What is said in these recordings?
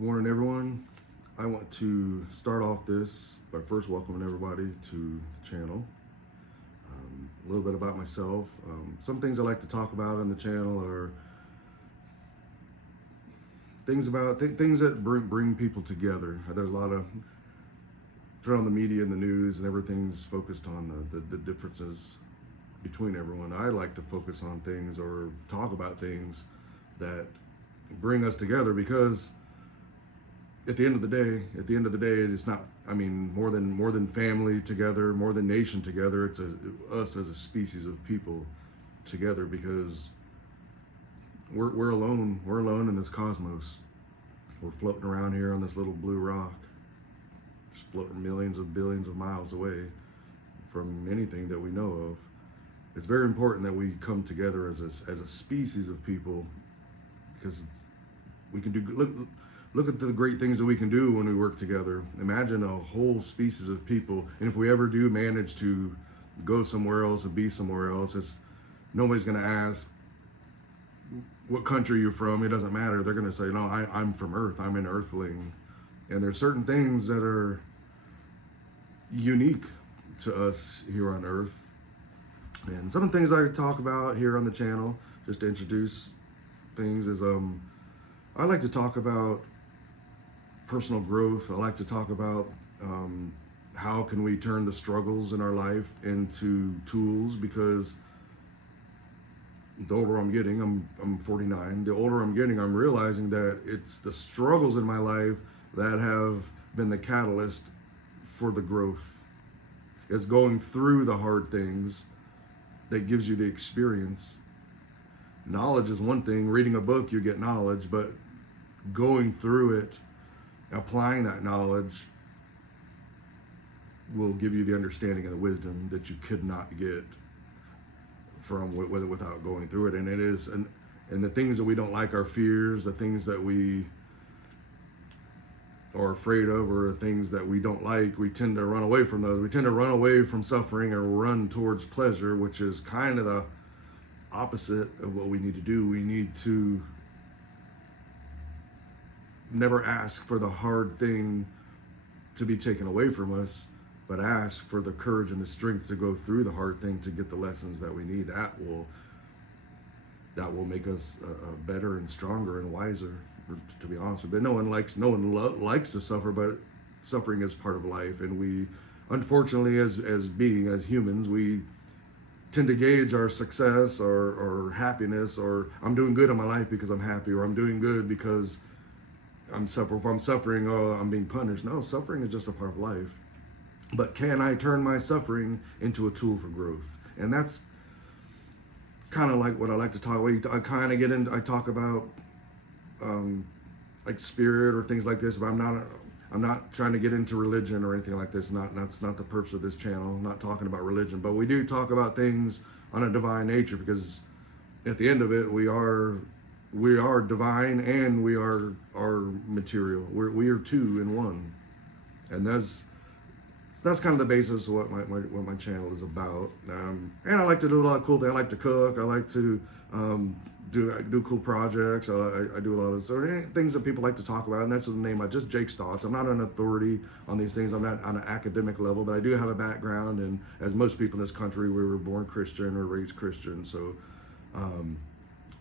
Good morning, everyone. I want to start off this by first welcoming everybody to the channel. A little bit about myself. Some things I like to talk about on the channel are things that bring people together. There's a lot of turn on the media and the news, and everything's focused on the differences between everyone. I like to focus on things or talk about things that bring us together, because at the end of the day, it's not, more than family together, more than nation together. It's us as a species of people together, because we're alone. We're alone in this cosmos. We're floating around here on this little blue rock, just floating millions of billions of miles away from anything that we know of. It's very important that we come together as a species of people, because we can look at the great things that we can do when we work together. Imagine a whole species of people, and if we ever do manage to go somewhere else and be somewhere else, nobody's going to ask what country you're from. It doesn't matter. They're going to say, no, I'm from Earth. I'm an Earthling. And there's certain things that are unique to us here on Earth. And some of the things I talk about here on the channel, just to introduce things, is I like to talk about personal growth. I like to talk about how can we turn the struggles in our life into tools, because the older I'm getting, I'm 49, the older I'm getting, I'm realizing that it's the struggles in my life that have been the catalyst for the growth. It's going through the hard things that gives you the experience. Knowledge is one thing. Reading a book, you get knowledge, but going through it, applying that knowledge, will give you the understanding and the wisdom that you could not get from without going through it. And it is, and the things that we don't like, our fears, the things that we are afraid of, or the things that we don't like, we tend to run away from those. We tend to run away from suffering and run towards pleasure, which is kind of the opposite of what we need to do. We need to never ask for the hard thing to be taken away from us, but ask for the courage and the strength to go through the hard thing to get the lessons that we need. That will make us better and stronger and wiser, to be honest with you. But no one likes to suffer, but suffering is part of life. And we, unfortunately, as humans, we tend to gauge our success or happiness, or I'm doing good in my life because I'm happy, or I'm doing good because if I'm suffering, oh, I'm being punished. No, suffering is just a part of life. But can I turn my suffering into a tool for growth? And that's kind of like what I like to talk about. I talk about like spirit or things like this, but I'm not trying to get into religion or anything like this. That's not the purpose of this channel. I'm not talking about religion, but we do talk about things on a divine nature, because at the end of it, we are divine and we are material. We are two in one, and that's kind of the basis of what my channel is about. And I like to do a lot of cool things. I like to cook. I like to do cool projects. I do a lot of things that people like to talk about, and that's the name of just Jake's Thoughts. I'm not an authority on these things. I'm not on an academic level, but I do have a background, and as most people in this country, we were born Christian or raised Christian. So,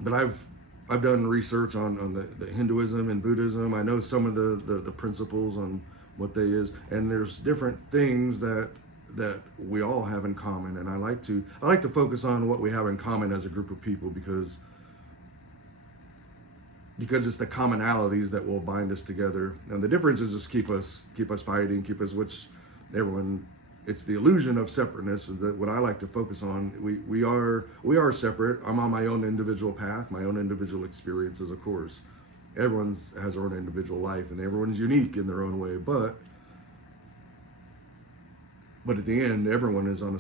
but I've done research on the Hinduism and Buddhism. I know some of the principles on what they is, and there's different things that we all have in common. And I like to focus on what we have in common as a group of people, because it's the commonalities that will bind us together, and the differences just keep us fighting, which everyone. It's the illusion of separateness that what I like to focus on. We are separate. I'm on my own individual path, my own individual experiences, of course. Everyone has their own individual life, and everyone's unique in their own way. But at the end, everyone is on a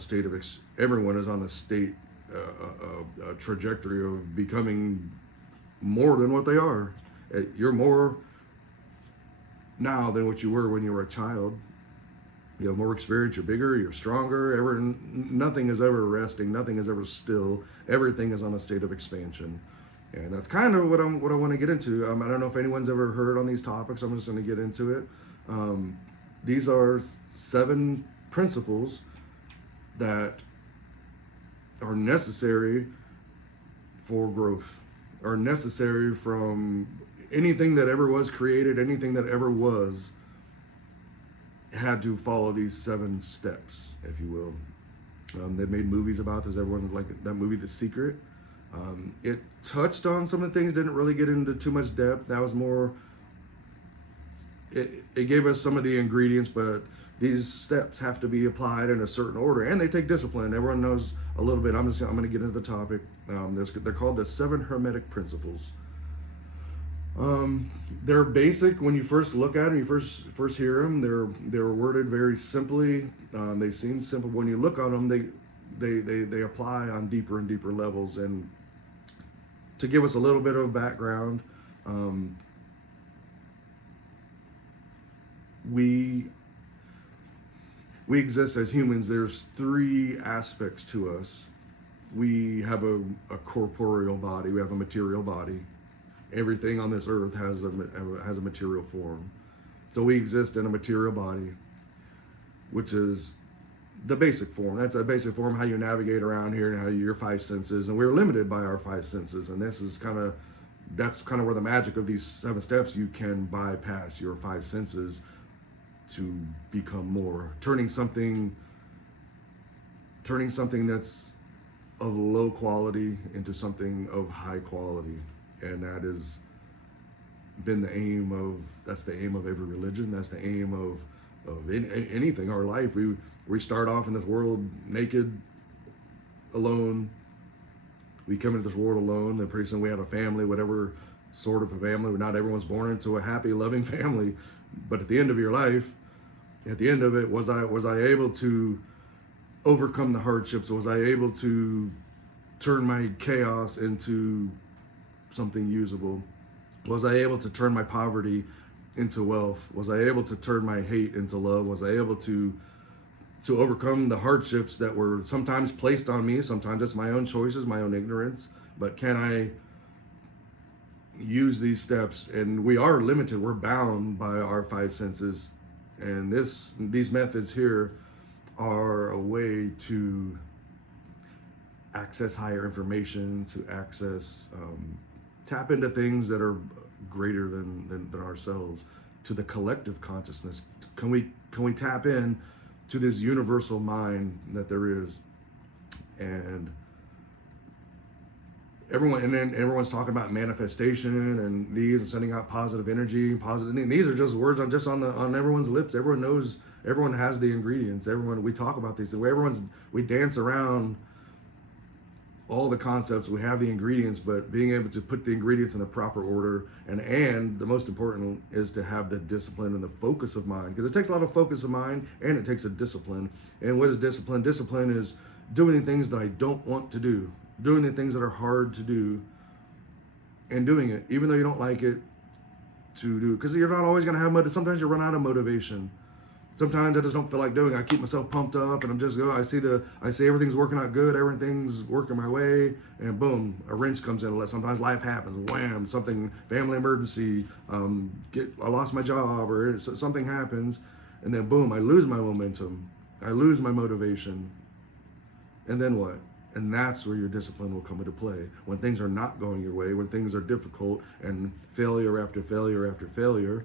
trajectory of becoming more than what they are. You're more now than what you were when you were a child. You have more experience, you're bigger, you're stronger. Nothing is ever resting, nothing is ever still. Everything is on a state of expansion. And that's kind of what I want to get into. I don't know if anyone's ever heard on these topics. I'm just going to get into it. These are 7 principles that are necessary for growth, are necessary from anything that ever was created, anything that ever was, had to follow these 7 steps, if you will. They've made movies about this. Everyone like that movie, The Secret. It touched on some of the things, didn't really get into too much depth. That was more, it gave us some of the ingredients, but these steps have to be applied in a certain order, and they take discipline. Everyone knows a little bit. I'm going to get into the topic. They're called the 7 Hermetic principles. They're basic when you first look at them, you first hear them. They're worded very simply. They seem simple. When you look on them, they apply on deeper and deeper levels. And to give us a little bit of background, we exist as humans. There's 3 aspects to us. We have a corporeal body. We have a material body. Everything on this earth has a material form. So we exist in a material body, which is the basic form. That's a basic form, how you navigate around here and how your 5 senses. And we're limited by our 5 senses. And that's kind of where the magic of these 7 steps, you can bypass your 5 senses to become more. Turning something that's of low quality into something of high quality. And that has been the aim of every religion. That's the aim of anything, our life. We start off in this world naked, alone. We come into this world alone. Then pretty soon we have a family, whatever sort of a family. Not everyone's born into a happy, loving family. But at the end of your life, at the end of it, was I able to overcome the hardships? Was I able to turn my chaos into something usable? Was I able to turn my poverty into wealth? Was I able to turn my hate into love? Was I able to overcome the hardships that were sometimes placed on me? Sometimes it's my own choices, my own ignorance. But can I use these steps? And we are limited. We're bound by our 5 senses. And these methods here are a way to access higher information, to access tap into things that are greater than ourselves, to the collective consciousness. Can we tap in to this universal mind that there is? And everyone's talking about manifestation and these and sending out positive energy, positive. And these are just words on everyone's lips. Everyone knows. Everyone has the ingredients. We talk about these. We dance around all the concepts. We have the ingredients, but being able to put the ingredients in the proper order, and the most important is to have the discipline and the focus of mind, because it takes a lot of focus of mind, and it takes a discipline. And what is discipline? Discipline is doing the things that I don't want to do, doing the things that are hard to do, and doing it even though you don't like it to do, because you're not always going to have sometimes you run out of motivation. Sometimes I just don't feel like doing it. I keep myself pumped up, and I'm just going. I see everything's working out good, everything's working my way, and boom, a wrench comes in. Sometimes life happens. Wham! Something, family emergency. I lost my job, or something happens, and then boom, I lose my momentum. I lose my motivation, and then what? And that's where your discipline will come into play. When things are not going your way, when things are difficult, and failure after failure after failure.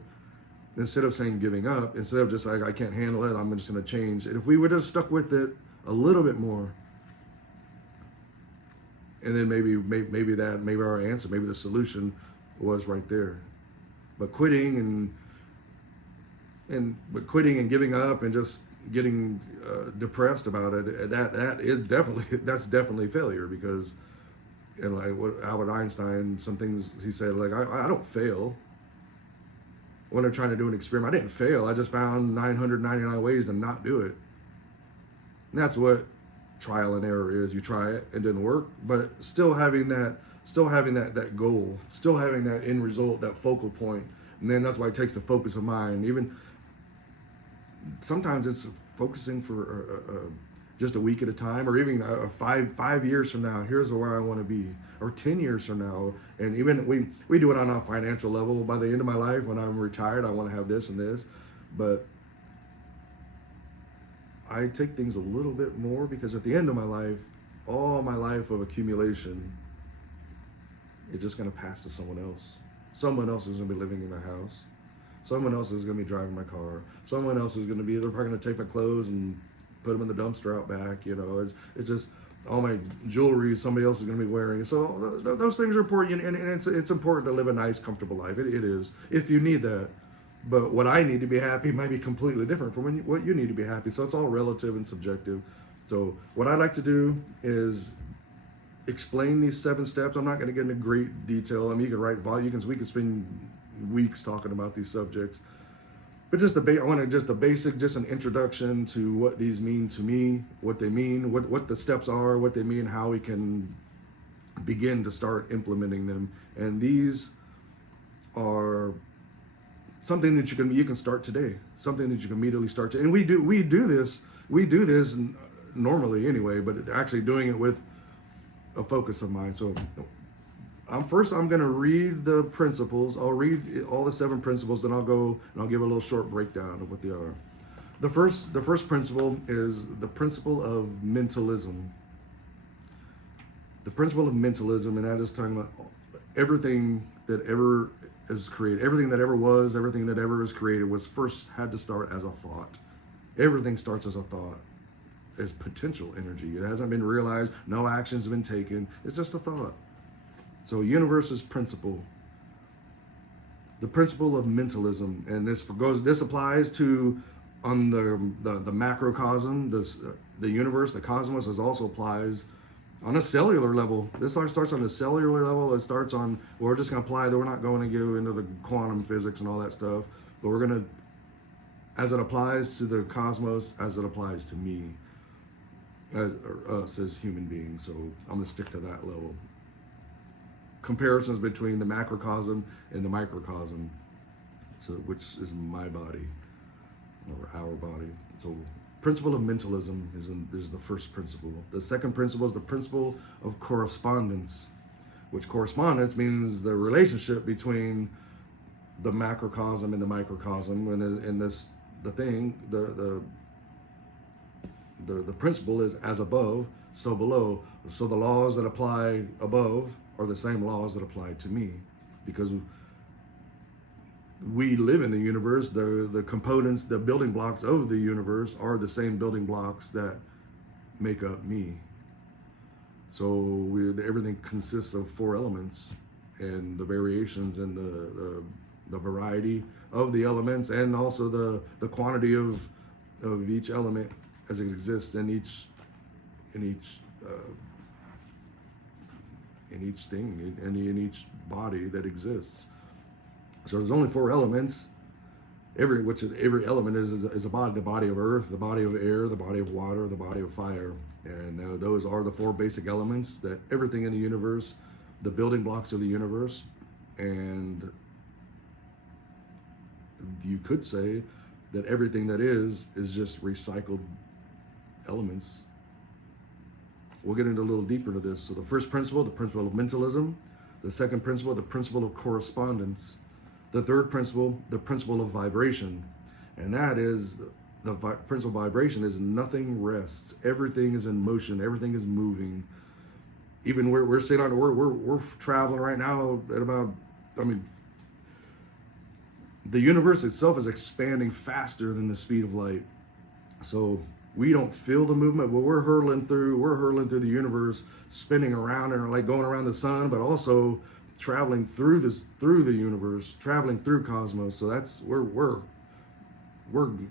Instead of saying giving up, instead of just like, I can't handle it, I'm just going to change. And if we would have stuck with it a little bit more, and then maybe our answer, maybe the solution was right there. But quitting and giving up and just getting depressed about it, that's definitely failure. Because, and like what Albert Einstein, some things he said, like I don't fail. When they're trying to do an experiment, I didn't fail. I just found 999 ways to not do it. And that's what trial and error is. You try it, it didn't work, but still having that goal, still having that end result, that focal point. And then that's why it takes the focus of mind. Even sometimes it's focusing for just a week at a time, or even 5 years from now. Here's where I want to be. or 10 years from now. And even we do it on a financial level. By the end of my life, when I'm retired, I want to have this and this. But I take things a little bit more, because at the end of my life, all my life of accumulation, it's just going to pass to someone else. Someone else is going to be living in my house. Someone else is going to be driving my car. Someone else is going to be, they're probably going to take my clothes and put them in the dumpster out back. You know, it's just all my jewelry somebody else is going to be wearing. So those things are important, and it's important to live a nice, comfortable life. It is, if you need that. But what I need to be happy might be completely different from what you need to be happy. So it's all relative and subjective. So what I like to do is explain these 7 steps. I'm not going to get into great detail. I mean, you can write volumes. We can spend weeks talking about these subjects. But just I want to just the basic, just an introduction to what these mean to me, what they mean, what the steps are, what they mean, how we can begin to start implementing them. And these are something that you can start today, something that you can immediately start to. And we do this normally anyway, but actually doing it with a focus of mine. So I'm going to read the principles. I'll read all the 7 principles, then I'll go and I'll give a little short breakdown of what they are. The first principle is the principle of mentalism. The principle of mentalism, and that is talking about everything that ever is created, everything that ever was, everything that ever is created had to start as a thought. Everything starts as a thought, as potential energy. It hasn't been realized, no actions have been taken. It's just a thought. So universe's principle, the principle of mentalism, and this applies to on the macrocosm, the universe, the cosmos. This also applies on a cellular level. This starts on a cellular level. It starts on, we're just going to apply that. We're not going to go into the quantum physics and all that stuff, but we're going to, as it applies to the cosmos, as it applies to me, us as human beings. So I'm going to stick to that level. Comparisons between the macrocosm and the microcosm, so which is my body or our body. So principle of mentalism is the first principle. The second principle is the principle of correspondence, which correspondence means the relationship between the macrocosm and the microcosm. And the principle is as above, so below. So the laws that apply above are the same laws that apply to me, because we live in the universe. The components, the building blocks of the universe are the same building blocks that make up me. So everything consists of 4 elements, and the variations and the variety of the elements, and also the quantity of each element as it exists in each thing, in each body that exists. So there's only 4 elements. Every element is a body: the body of earth, the body of air, the body of water, the body of fire. And those are the 4 basic elements that everything in the universe, the building blocks of the universe. And you could say that everything that is just recycled elements. We'll get into a little deeper into this. So the first principle, the principle of mentalism. The second principle, the principle of correspondence. The third principle, the principle of vibration. And that is the principle of vibration is nothing rests. Everything is in motion. Everything is moving. Even we're sitting on, we're traveling right now at about, the universe itself is expanding faster than the speed of light. So we don't feel the movement, but we're hurtling through the universe, spinning around and like going around the sun, but also traveling through the universe, traveling through cosmos. So that's we're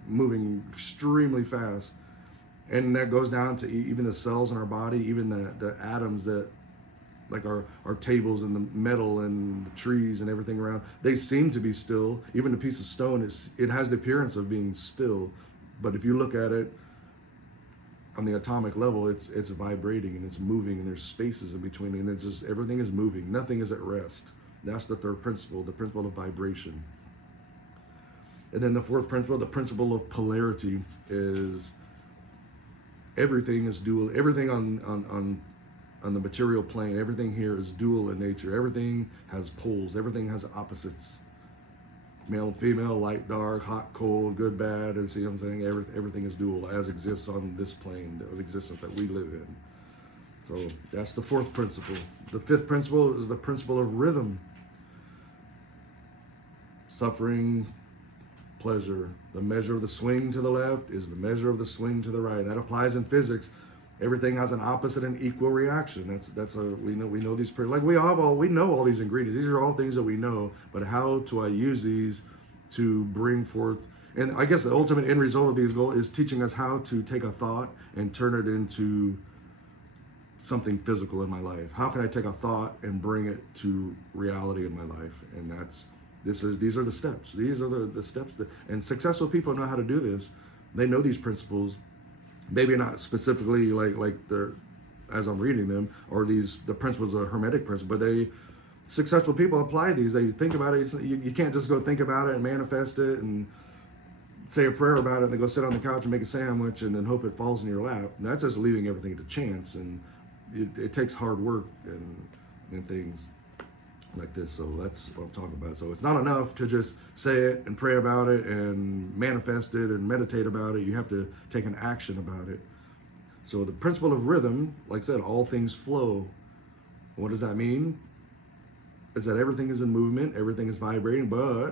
moving extremely fast. And that goes down to even the cells in our body, even the atoms that, like our tables and the metal and the trees and everything around, they seem to be still. Even a piece of stone, it has the appearance of being still. But if you look at it on the atomic level, it's vibrating and it's moving, and there's spaces in between, and it's just, everything is moving. Nothing is at rest. That's the third principle, the principle of vibration. And then the fourth principle, the principle of polarity, is everything is dual. Everything on on the material plane, everything here is dual in nature. Everything has poles. Everything has opposites. Male and female, light, dark, hot, cold, good, bad. And see what I'm saying? Everything is dual, as exists on this plane of existence that we live in. So that's the fourth principle. The fifth principle is the principle of rhythm. Suffering, pleasure. The measure of the swing to the left is the measure of the swing to the right. That applies in physics. Everything has an opposite and equal reaction. We know these, like we know all these ingredients. These are all things that we know, but how do I use these to bring forth? And I guess the ultimate end result of these goals is teaching us how to take a thought and turn it into something physical in my life. How can I take a thought and bring it to reality in my life? And these are the steps. These are the steps and successful people know how to do this. They know these principles. Maybe not specifically like they're as I'm reading them, or the principles of Hermetic principle, but successful people apply these. They think about it. You can't just go think about it and manifest it and say a prayer about it and then go sit on the couch and make a sandwich and then hope it falls in your lap. And that's just leaving everything to chance, and it takes hard work and things like this. So that's what I'm talking about. So it's not enough to just say it and pray about it and manifest it and meditate about it. You have to take an action about it. So the principle of rhythm, like I said, all things flow. What does that mean? Is that everything is in movement, everything is vibrating, but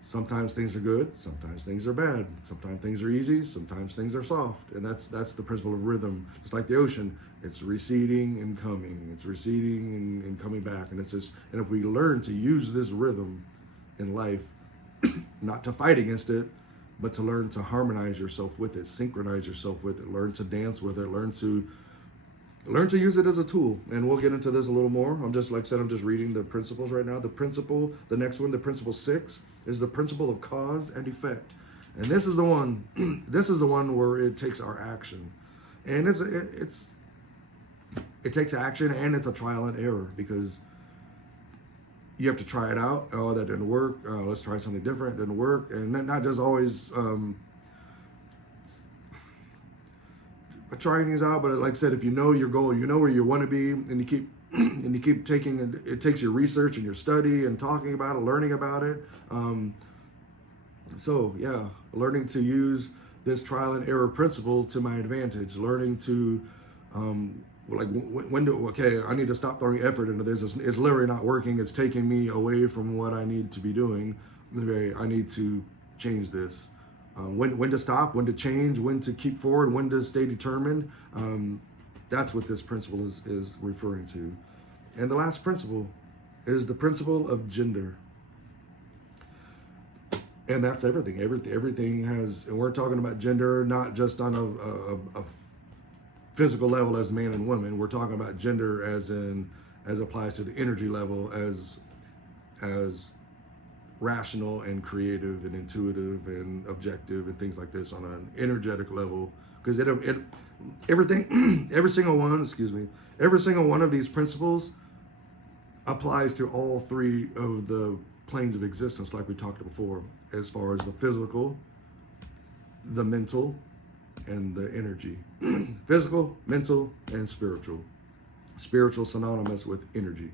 sometimes things are good, sometimes things are bad, sometimes things are easy, sometimes things are soft. And that's the principle of rhythm. Just like the ocean, it's receding and coming, it's receding and coming back. And and if we learn to use this rhythm in life, not to fight against it, but to learn to harmonize yourself with it, synchronize yourself with it, learn to dance with it, learn to use it as a tool. And we'll get into this a little more. I'm just reading the principles right now. The next one, the principle 6, is the principle of cause and effect. And this is the one where it takes our action. And it takes action, and it's a trial and error, because you have to try it out. Oh, that didn't work. Let's try something different. Didn't work. And not just always trying things out, but like I said, if you know your goal, you know where you want to be, and you keep taking it takes your research and your study and talking about it, learning about it. So yeah, learning to use this trial and error principle to my advantage, learning to I need to stop throwing effort into this. It's literally not working. It's taking me away from what I need to be doing. Okay, I need to change this. When to stop, when to change, when to keep forward, when to stay determined. That's what this principle is referring to. And the last principle is the principle of gender. And that's everything. Everything has, and we're talking about gender not just on a physical level as man and woman. We're talking about gender as applies to the energy level, as rational and creative and intuitive and objective and things like this on an energetic level. Because every single one of these principles applies to all three of the planes of existence, like we talked before, as far as the physical, the mental, and the energy. Physical, mental, and spiritual. Spiritual synonymous with energy.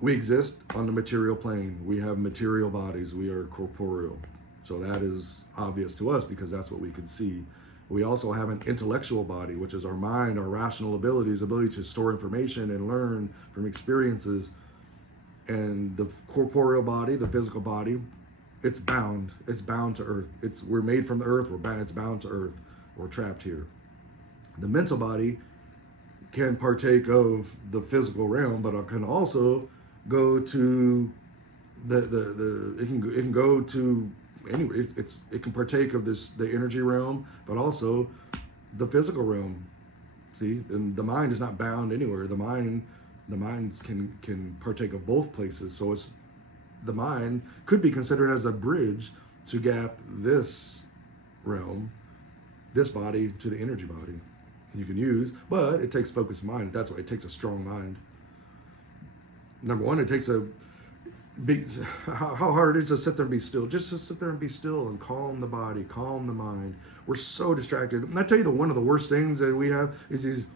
We exist on the material plane. We have material bodies. We are corporeal. So that is obvious to us because that's what we can see. We also have an intellectual body, which is our mind, our rational abilities, ability to store information and learn from experiences. And the corporeal body, the physical body, it's bound to earth. We're made from the earth. It's bound to earth. We're trapped here. The mental body can partake of the physical realm, but it can also go to it can go to anyway. It can partake of the energy realm, but also the physical realm. See, and the mind is not bound anywhere. The mind can partake of both places. So the mind could be considered as a bridge to gap this realm, this body, to the energy body. You can use, but it takes focused mind. That's why it takes a strong mind. Number one, it takes how hard it is to sit there and be still. Just to sit there and be still and calm the body, calm the mind. We're so distracted. And I tell you, one of the worst things that we have is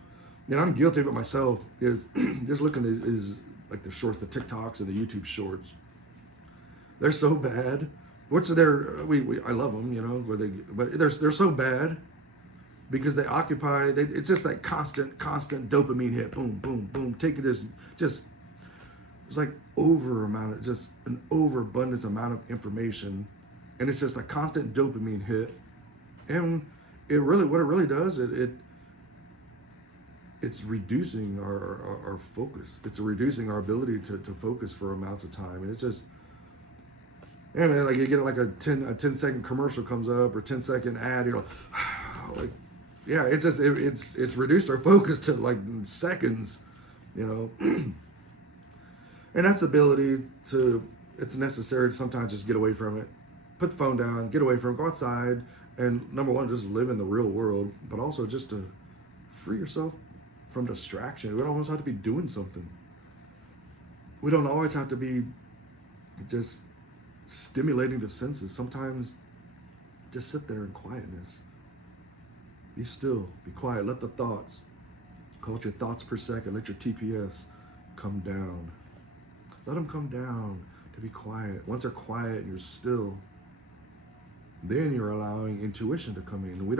and I'm guilty of it myself, is just looking at is like the shorts, the TikToks and the YouTube shorts. They're so bad. What's their we I love them, you know, but they're so bad because they occupy. It's just that constant dopamine hit. Boom, boom, boom. Taking this just it's like just an overabundance amount of information, and it's just a constant dopamine hit, and what it really does it's reducing our focus. It's reducing our ability to focus for amounts of time, and it's just. Yeah, man, like you get like a 10-second commercial comes up or 10-second ad, you're like, yeah, it's reduced our focus to like seconds, you know. And that's the ability it's necessary to sometimes just get away from it, put the phone down, get away from it, go outside, and number one, just live in the real world, but also just to free yourself from distraction. We don't always have to be doing something. We don't always have to be just stimulating the senses. Sometimes just sit there in quietness. Be still, be quiet, let the thoughts, call it your thoughts per second, let your TPS come down. Let them come down to be quiet. Once they're quiet and you're still, then you're allowing intuition to come in. We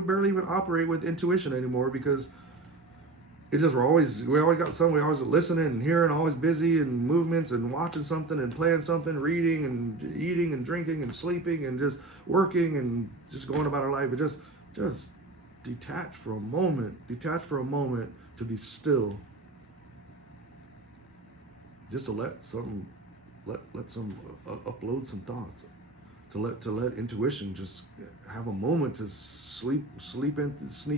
barely even operate with intuition anymore because it's just we always got something, we always listening and hearing, always busy and movements and watching something and playing something, reading and eating and drinking and sleeping and just working and just going about our life. But just detach for a moment to be still. Just to let upload some thoughts, to let intuition just have a moment to sneak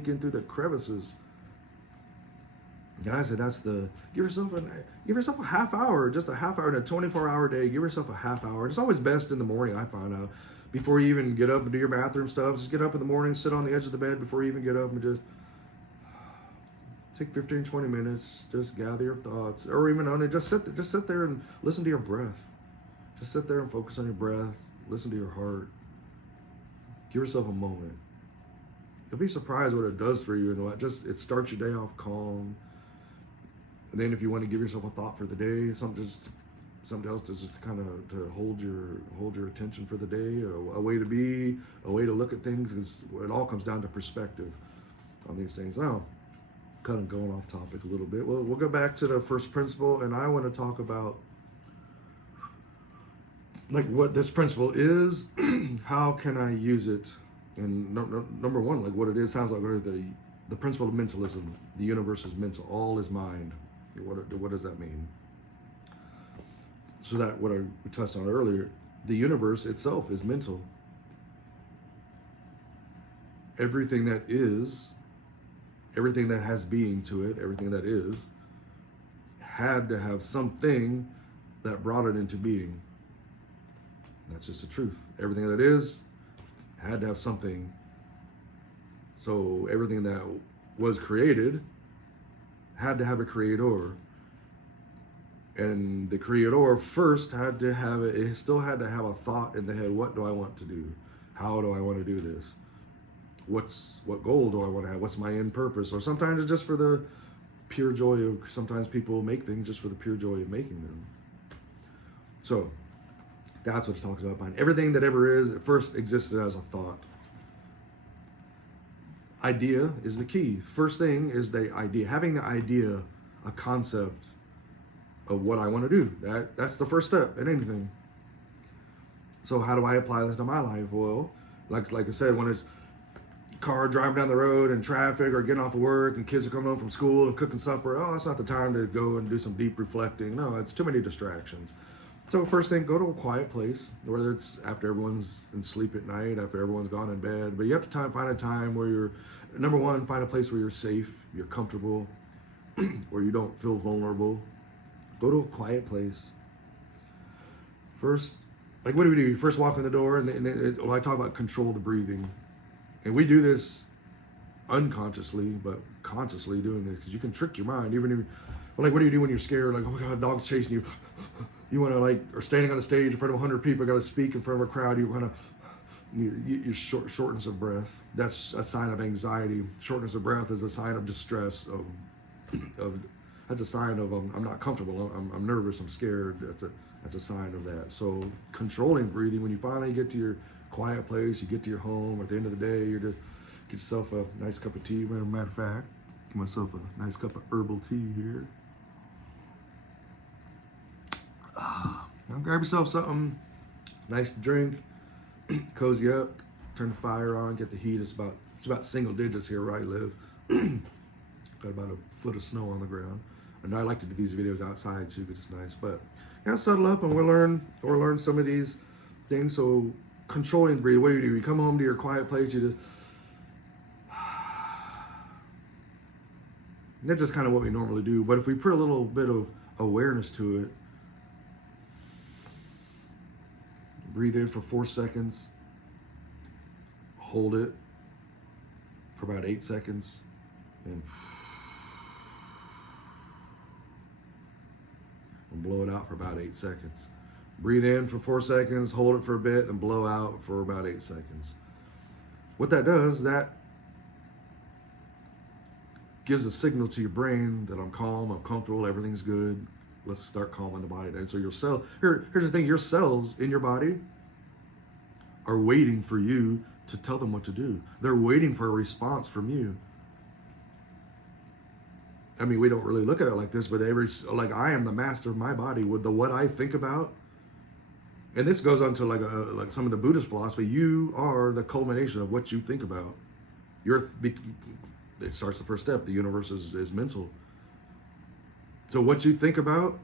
in through the crevices. Guys, give yourself a half hour, just a half hour in a 24-hour day. Give yourself a half hour. It's always best in the morning, I find out, before you even get up and do your bathroom stuff. Just get up in the morning, sit on the edge of the bed before you even get up, and just take 15-20 minutes. Just gather your thoughts, or even only just sit there and listen to your breath. Just sit there and focus on your breath. Listen to your heart. Give yourself a moment. You'll be surprised what it does for you, and it starts your day off calm. And then if you want to give yourself a thought for the day, something else to just kind of to hold your attention for the day, a way to be, a way to look at things, because it all comes down to perspective on these things. Now, kind of going off topic a little bit. We'll go back to the first principle, and I want to talk about like what this principle is, how can I use it, and number one, like what it is. Sounds like the principle of mentalism. The universe is mental. All is mind. What does that mean? So that what we touched on earlier, the universe itself is mental. Everything that is, everything that has being to it, everything that is, had to have something that brought it into being. That's just the truth. Everything that is had to have something. So everything that was created had to have a creator, and the creator first had to have it still had to have a thought in the head. What do I want to do? How do I want to do this? What goal do I want to have? What's my end purpose? Or sometimes it's just for the pure joy of, sometimes people make things just for the pure joy of making them. So that's what it talks about. Everything that ever is at first existed as a thought. Idea is the key. First thing is the idea. Having the idea, a concept of what I want to do. That's the first step in anything. So how do I apply this to my life? Well, like I said, when it's car driving down the road and traffic, or getting off of work and kids are coming home from school and cooking supper, that's not the time to go and do some deep reflecting. No, it's too many distractions. So first thing, go to a quiet place, whether it's after everyone's in sleep at night, after everyone's gone in bed. But you have to find a time where you're, number one, find a place where you're safe, you're comfortable, where you don't feel vulnerable. Go to a quiet place. First, like what do? You first walk in the door, and I talk about control the breathing. And we do this unconsciously, but consciously doing this, because you can trick your mind. Even if, like, what do you do when you're scared? Like, oh my God, a dog's chasing you. You want to, like, or standing on a stage in front of 100 people, got to speak in front of a crowd. You want to Your shortness of breath. That's a sign of anxiety. Shortness of breath is a sign of distress. Of that's a sign of I'm not comfortable. I'm nervous. I'm scared. That's a sign of that. So controlling breathing. When you finally get to your quiet place, you get to your home. At the end of the day, you're just get yourself a nice cup of tea. As a matter of fact, get myself a nice cup of herbal tea here. Now grab yourself something nice to drink. Cozy up, turn the fire on, get the heat. It's about single digits here where I live. Got about a foot of snow on the ground, and I like to do these videos outside too because it's nice. But yeah, settle up and we'll learn some of these things. So controlling the breathing. What do? You come home to your quiet place. You just that's just kind of what we normally do. But if we put a little bit of awareness to it. Breathe in for 4 seconds, hold it for about 8 seconds, and blow it out for about 8 seconds. Breathe in for 4 seconds, hold it for a bit, and blow out for about 8 seconds. What that does, that gives a signal to your brain that I'm calm, I'm comfortable, everything's good. Let's start calming the body down. So your cell, here's the thing, your cells in your body are waiting for you to tell them what to do. They're waiting for a response from you. I mean, we don't really look at it like this, but like I am the master of my body with what I think about. And this goes on to like some of the Buddhist philosophy. You are the culmination of what you think about. It starts the first step. The universe is mental. So what you think about,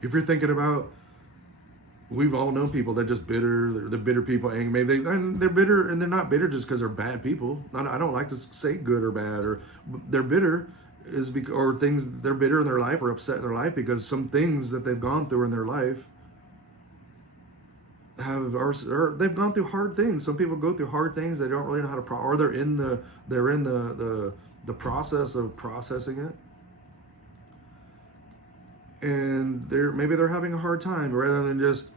if you're thinking about, we've all known people that are just bitter. They're bitter people, angry. They're bitter, and they're not bitter just because they're bad people. I don't like to say good or bad, or they're bitter is because, or things they're bitter in their life or upset in their life because some things that they've gone through in their life they've gone through hard things. Some people go through hard things they don't really know how to or they're in the process of processing it. And maybe they're having a hard time rather than just,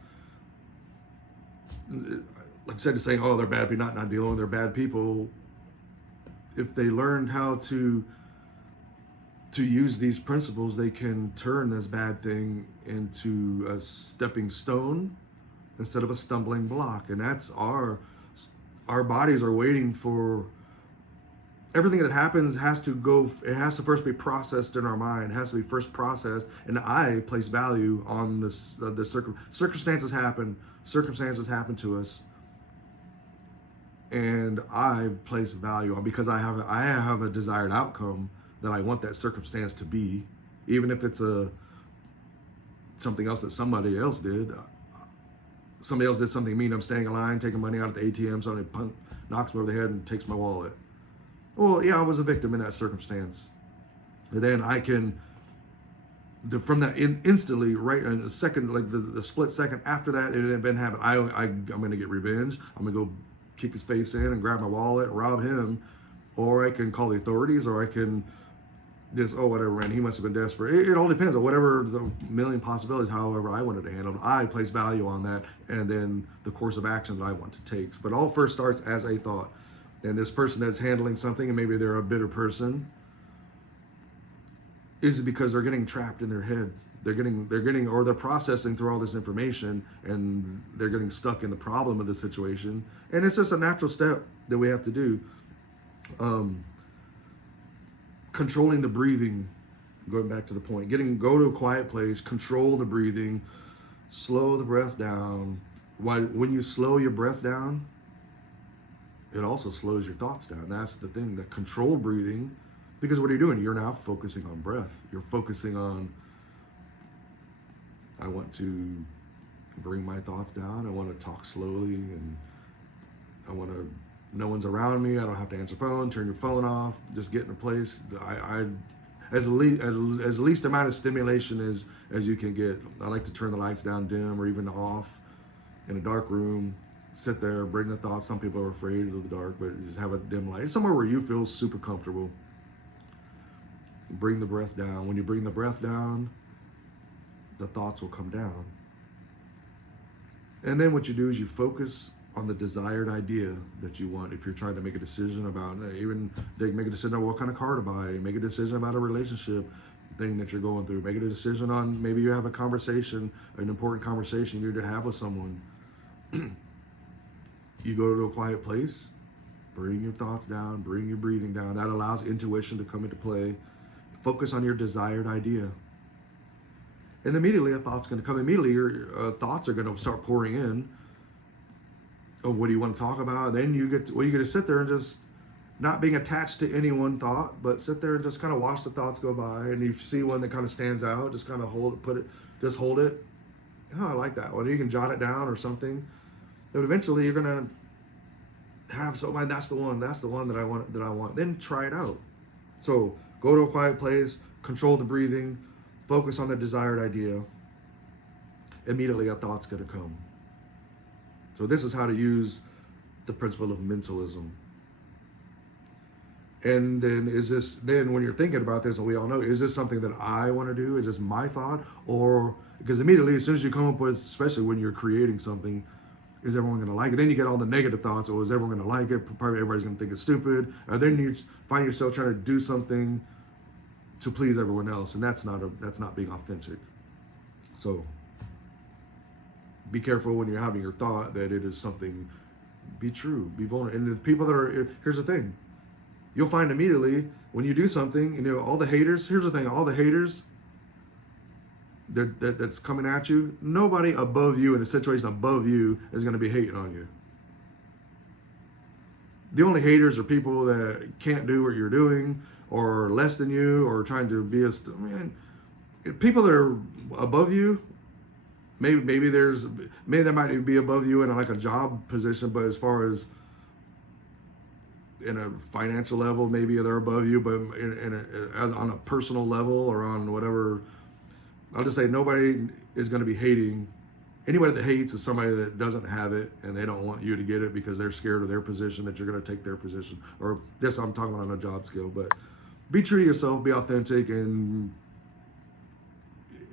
like I said, saying, oh, they're bad people, not dealing with they're bad people. If they learned how to use these principles, they can turn this bad thing into a stepping stone instead of a stumbling block. And that's our bodies are waiting for everything that happens it has to first be processed in our mind. It has to be first processed, and I place value on this. Circumstances happen to us, and I place value on because I have a desired outcome that I want that circumstance to be, even if it's something else that somebody else did. Somebody else did something mean. I'm standing in line, taking money out at the ATM. Somebody knocks me over the head and takes my wallet. Well, yeah, I was a victim in that circumstance. And then I can, from that instantly, right in a second, like the split second after that, it had been happening. I'm going to get revenge. I'm going to go kick his face in and grab my wallet, rob him, or I can call the authorities, or I can whatever, man, he must have been desperate. It all depends on whatever the million possibilities, however I wanted to handle it. I place value on that, and then the course of action that I want to take. But all first starts as a thought. And this person that's handling something, and maybe they're a bitter person, is because they're getting trapped in their head. Or they're processing through all this information, and they're getting stuck in the problem of the situation. And it's just a natural step that we have to do. Controlling the breathing, going back to the point, go to a quiet place, control the breathing, slow the breath down. When you slow your breath down, it also slows your thoughts down. That's the thing, the controlled breathing, because what are you doing? You're now focusing on breath. You're focusing on, I want to bring my thoughts down. I want to talk slowly, and no one's around me. I don't have to answer phone, turn your phone off, just get in a place. As least amount of stimulation as you can get. I like to turn the lights down dim or even off in a dark room. Sit there, bring the thoughts. Some people are afraid of the dark, but you just have a dim light. Somewhere where you feel super comfortable. Bring the breath down. When you bring the breath down, the thoughts will come down. And then what you do is you focus on the desired idea that you want. If you're trying to make a decision about, even make a decision on what kind of car to buy, make a decision about a relationship thing that you're going through, make a decision on, maybe you have a conversation, an important conversation you need to have with someone. You go to a quiet place, bring your thoughts down, bring your breathing down. That allows intuition to come into play. Focus on your desired idea. And immediately a thought's going to come. Immediately your thoughts are going to start pouring in. Oh, what do you want to talk about? And then you get to sit there and just not being attached to any one thought, but sit there and just kind of watch the thoughts go by. And if you see one that kind of stands out, just kind of hold it. Oh, I like that one. You can jot it down or something. But eventually you're going to have somebody, that's the one that I want. Then try it out. So go to a quiet place, control the breathing, focus on the desired idea. Immediately a thought's going to come. So this is how to use the principle of mentalism. And then when you're thinking about this, and we all know, is this something that I want to do? Is this my thought? Or, because immediately as soon as you come up with, especially when you're creating something, is everyone going to like it? Then you get all the negative thoughts. Oh, is everyone going to like it? Probably everybody's going to think it's stupid. Or then you find yourself trying to do something to please everyone else, and that's not being authentic. So be careful when you're having your thought that it is something. Be true, be vulnerable. And the people that are, here's the thing, you'll find immediately when you do something, all the haters, here's the thing, all the haters that's coming at you, nobody above you in a situation above you is going to be hating on you. The only haters are people that can't do what you're doing, or less than you, or trying to be people that are above you. Maybe there might be above you in like a job position, but as far as in a financial level, maybe they're above you, but on a personal level or on whatever, I'll just say nobody is going to be hating. Anybody that hates is somebody that doesn't have it and they don't want you to get it because they're scared of their position, that you're going to take their position. Or this, I'm talking about on a job skill, but be true to yourself, be authentic. And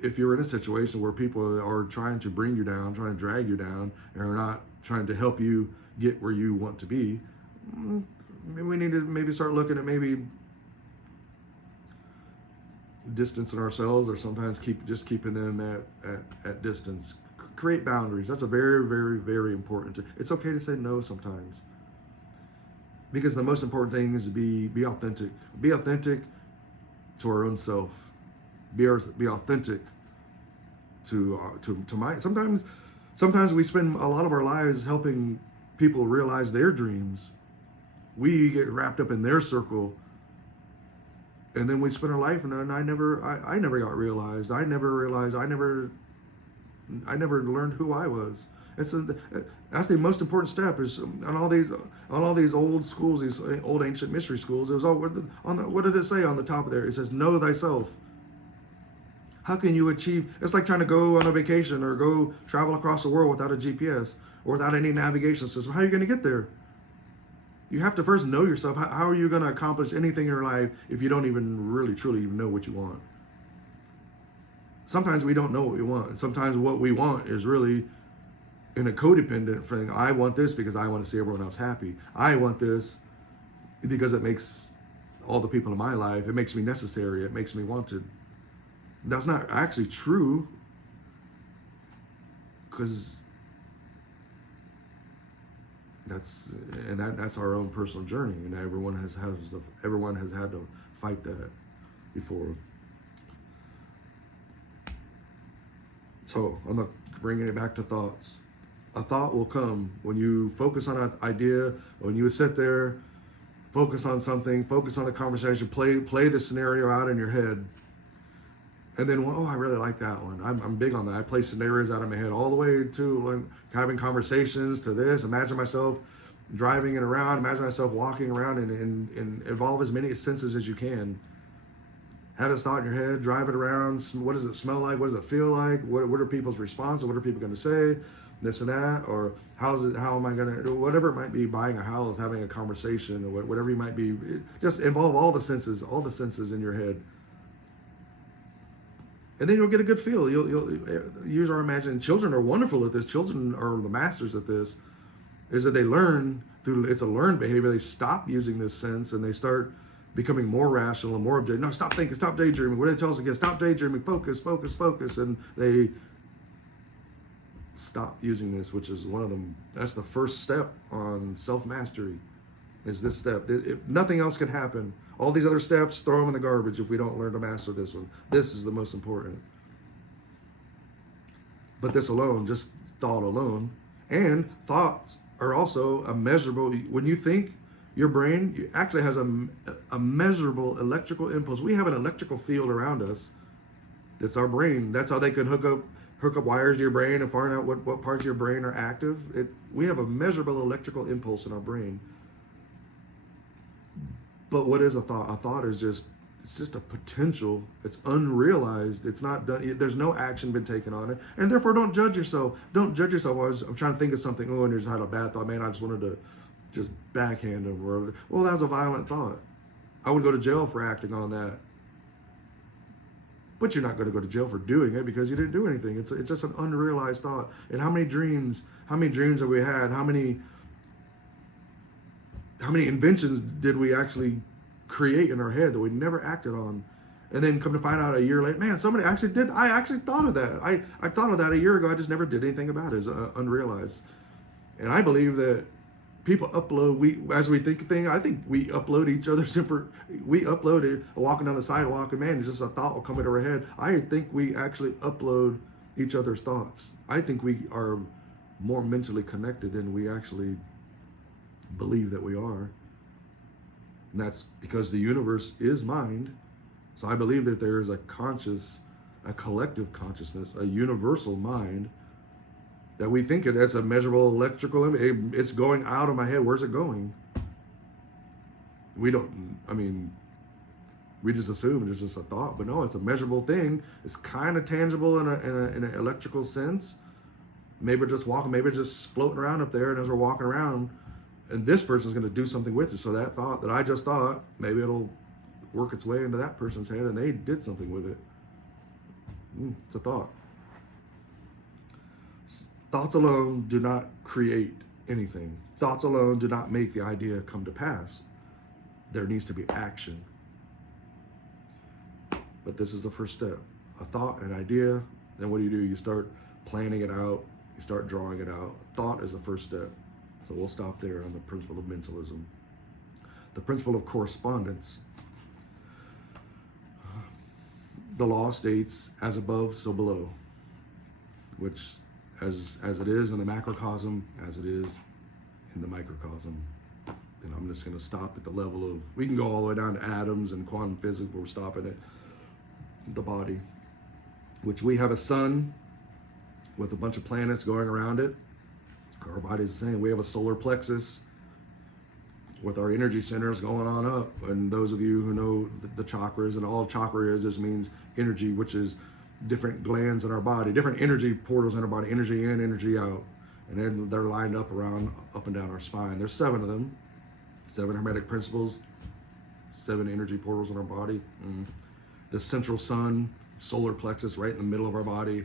if you're in a situation where people are trying to bring you down, trying to drag you down, and are not trying to help you get where you want to be, maybe we need to maybe start looking at maybe distancing ourselves, or sometimes keeping them at distance. Create boundaries. That's a very, very, very important. It's okay to say no sometimes, because the most important thing is to be authentic. Be authentic to our own self. Be authentic to my. Sometimes we spend a lot of our lives helping people realize their dreams. We get wrapped up in their circle, and then we spend our life, and I never got realized. I never learned who I was. That's the most important step. Is on all these old schools, these old ancient mystery schools. It was all what did it say on the top of there? It says, "Know thyself." How can you achieve? It's like trying to go on a vacation or go travel across the world without a GPS or without any navigation system. How are you going to get there? You have to first know yourself. How are you going to accomplish anything in your life if you don't even really truly know what you want? Sometimes we don't know what we want. Sometimes what we want is really in a codependent thing. I want this because I want to see everyone else happy. I want this because it makes all the people in my life, it makes me necessary. It makes me wanted. That's not actually true, because that's our own personal journey, and everyone has had to fight that before. So I'm bringing it back to thoughts. A thought will come when you focus on an idea, when you sit there, focus on something, focus on the conversation, play the scenario out in your head. And then, oh, I really like that one. I'm big on that. I play scenarios out of my head all the way to having conversations, to this. Imagine myself driving it around. Imagine myself walking around and involve as many senses as you can. Have this thought in your head, drive it around. What does it smell like? What does it feel like? What are people's responses? What are people going to say? This and that. Or how am I going to, whatever it might be, buying a house, having a conversation, or whatever you might be. Just involve all the senses in your head. And then you'll get a good feel. You'll use our imagination. Children are wonderful at this. Children are the masters at this. is that they learn through, it's a learned behavior. They stop using this sense and they start becoming more rational and more objective. No, stop thinking, stop daydreaming. What it tells us again, stop daydreaming, focus, focus, focus. And they stop using this, which is one of them. That's the first step on self-mastery, is this step. If nothing else can happen. All these other steps, throw them in the garbage if we don't learn to master this one. This is the most important. But this alone, just thought alone, and thoughts are also a measurable, when you think, your brain actually has a measurable electrical impulse. We have an electrical field around us. That's our brain. That's how they can hook up wires to your brain and find out what parts of your brain are active. We have a measurable electrical impulse in our brain. But what is a thought? A thought is it's just a potential. It's unrealized. It's not done. There's no action been taken on it. And therefore, don't judge yourself. Don't judge yourself. I'm trying to think of something. Oh, and you just had a bad thought. Man, I just wanted to just backhand him. Well, that was a violent thought. I would go to jail for acting on that. But you're not going to go to jail for doing it because you didn't do anything. It's just an unrealized thought. And how many dreams have we had? How many inventions did we actually create in our head that we never acted on? And then come to find out a year later, man, somebody actually did. I actually thought of that. I thought of that a year ago. I just never did anything about it. It's unrealized. And I believe that people upload, as we think of things, I think we upload each other's we upload it walking down the sidewalk, and man, it's just a thought will come into our head. I think we actually upload each other's thoughts. I think we are more mentally connected than we actually believe that we are. And that's because the universe is mind. So I believe that there is a collective consciousness, a universal mind, that we think it as a measurable electrical, it's going out of my head. Where's it going? We just assume it's just a thought, but no, it's a measurable thing. It's kind of tangible in an electrical sense. Maybe just walking, maybe just floating around up there, and as we're walking around, and this person's going to do something with it. So that thought that I just thought, maybe it'll work its way into that person's head, and they did something with it. It's a thought. Thoughts alone do not create anything. Thoughts alone do not make the idea come to pass. There needs to be action. But this is the first step. A thought, an idea, then what do? You start planning it out. You start drawing it out. Thought is the first step. So we'll stop there on the principle of mentalism. The principle of correspondence. The law states, as above, so below, which as it is in the macrocosm, as it is in the microcosm. And I'm just going to stop at the level of, we can go all the way down to atoms and quantum physics, but we're stopping at the body, which we have a sun with a bunch of planets going around it. Our body's the same. We have a solar plexus with our energy centers going on up. And those of you who know the chakras, and all chakra is, this means energy, which is different glands in our body, different energy portals in our body, energy in, energy out. And then they're lined up and down our spine. There's 7 of them, 7 Hermetic principles, 7 energy portals in our body. The central sun, solar plexus right in the middle of our body.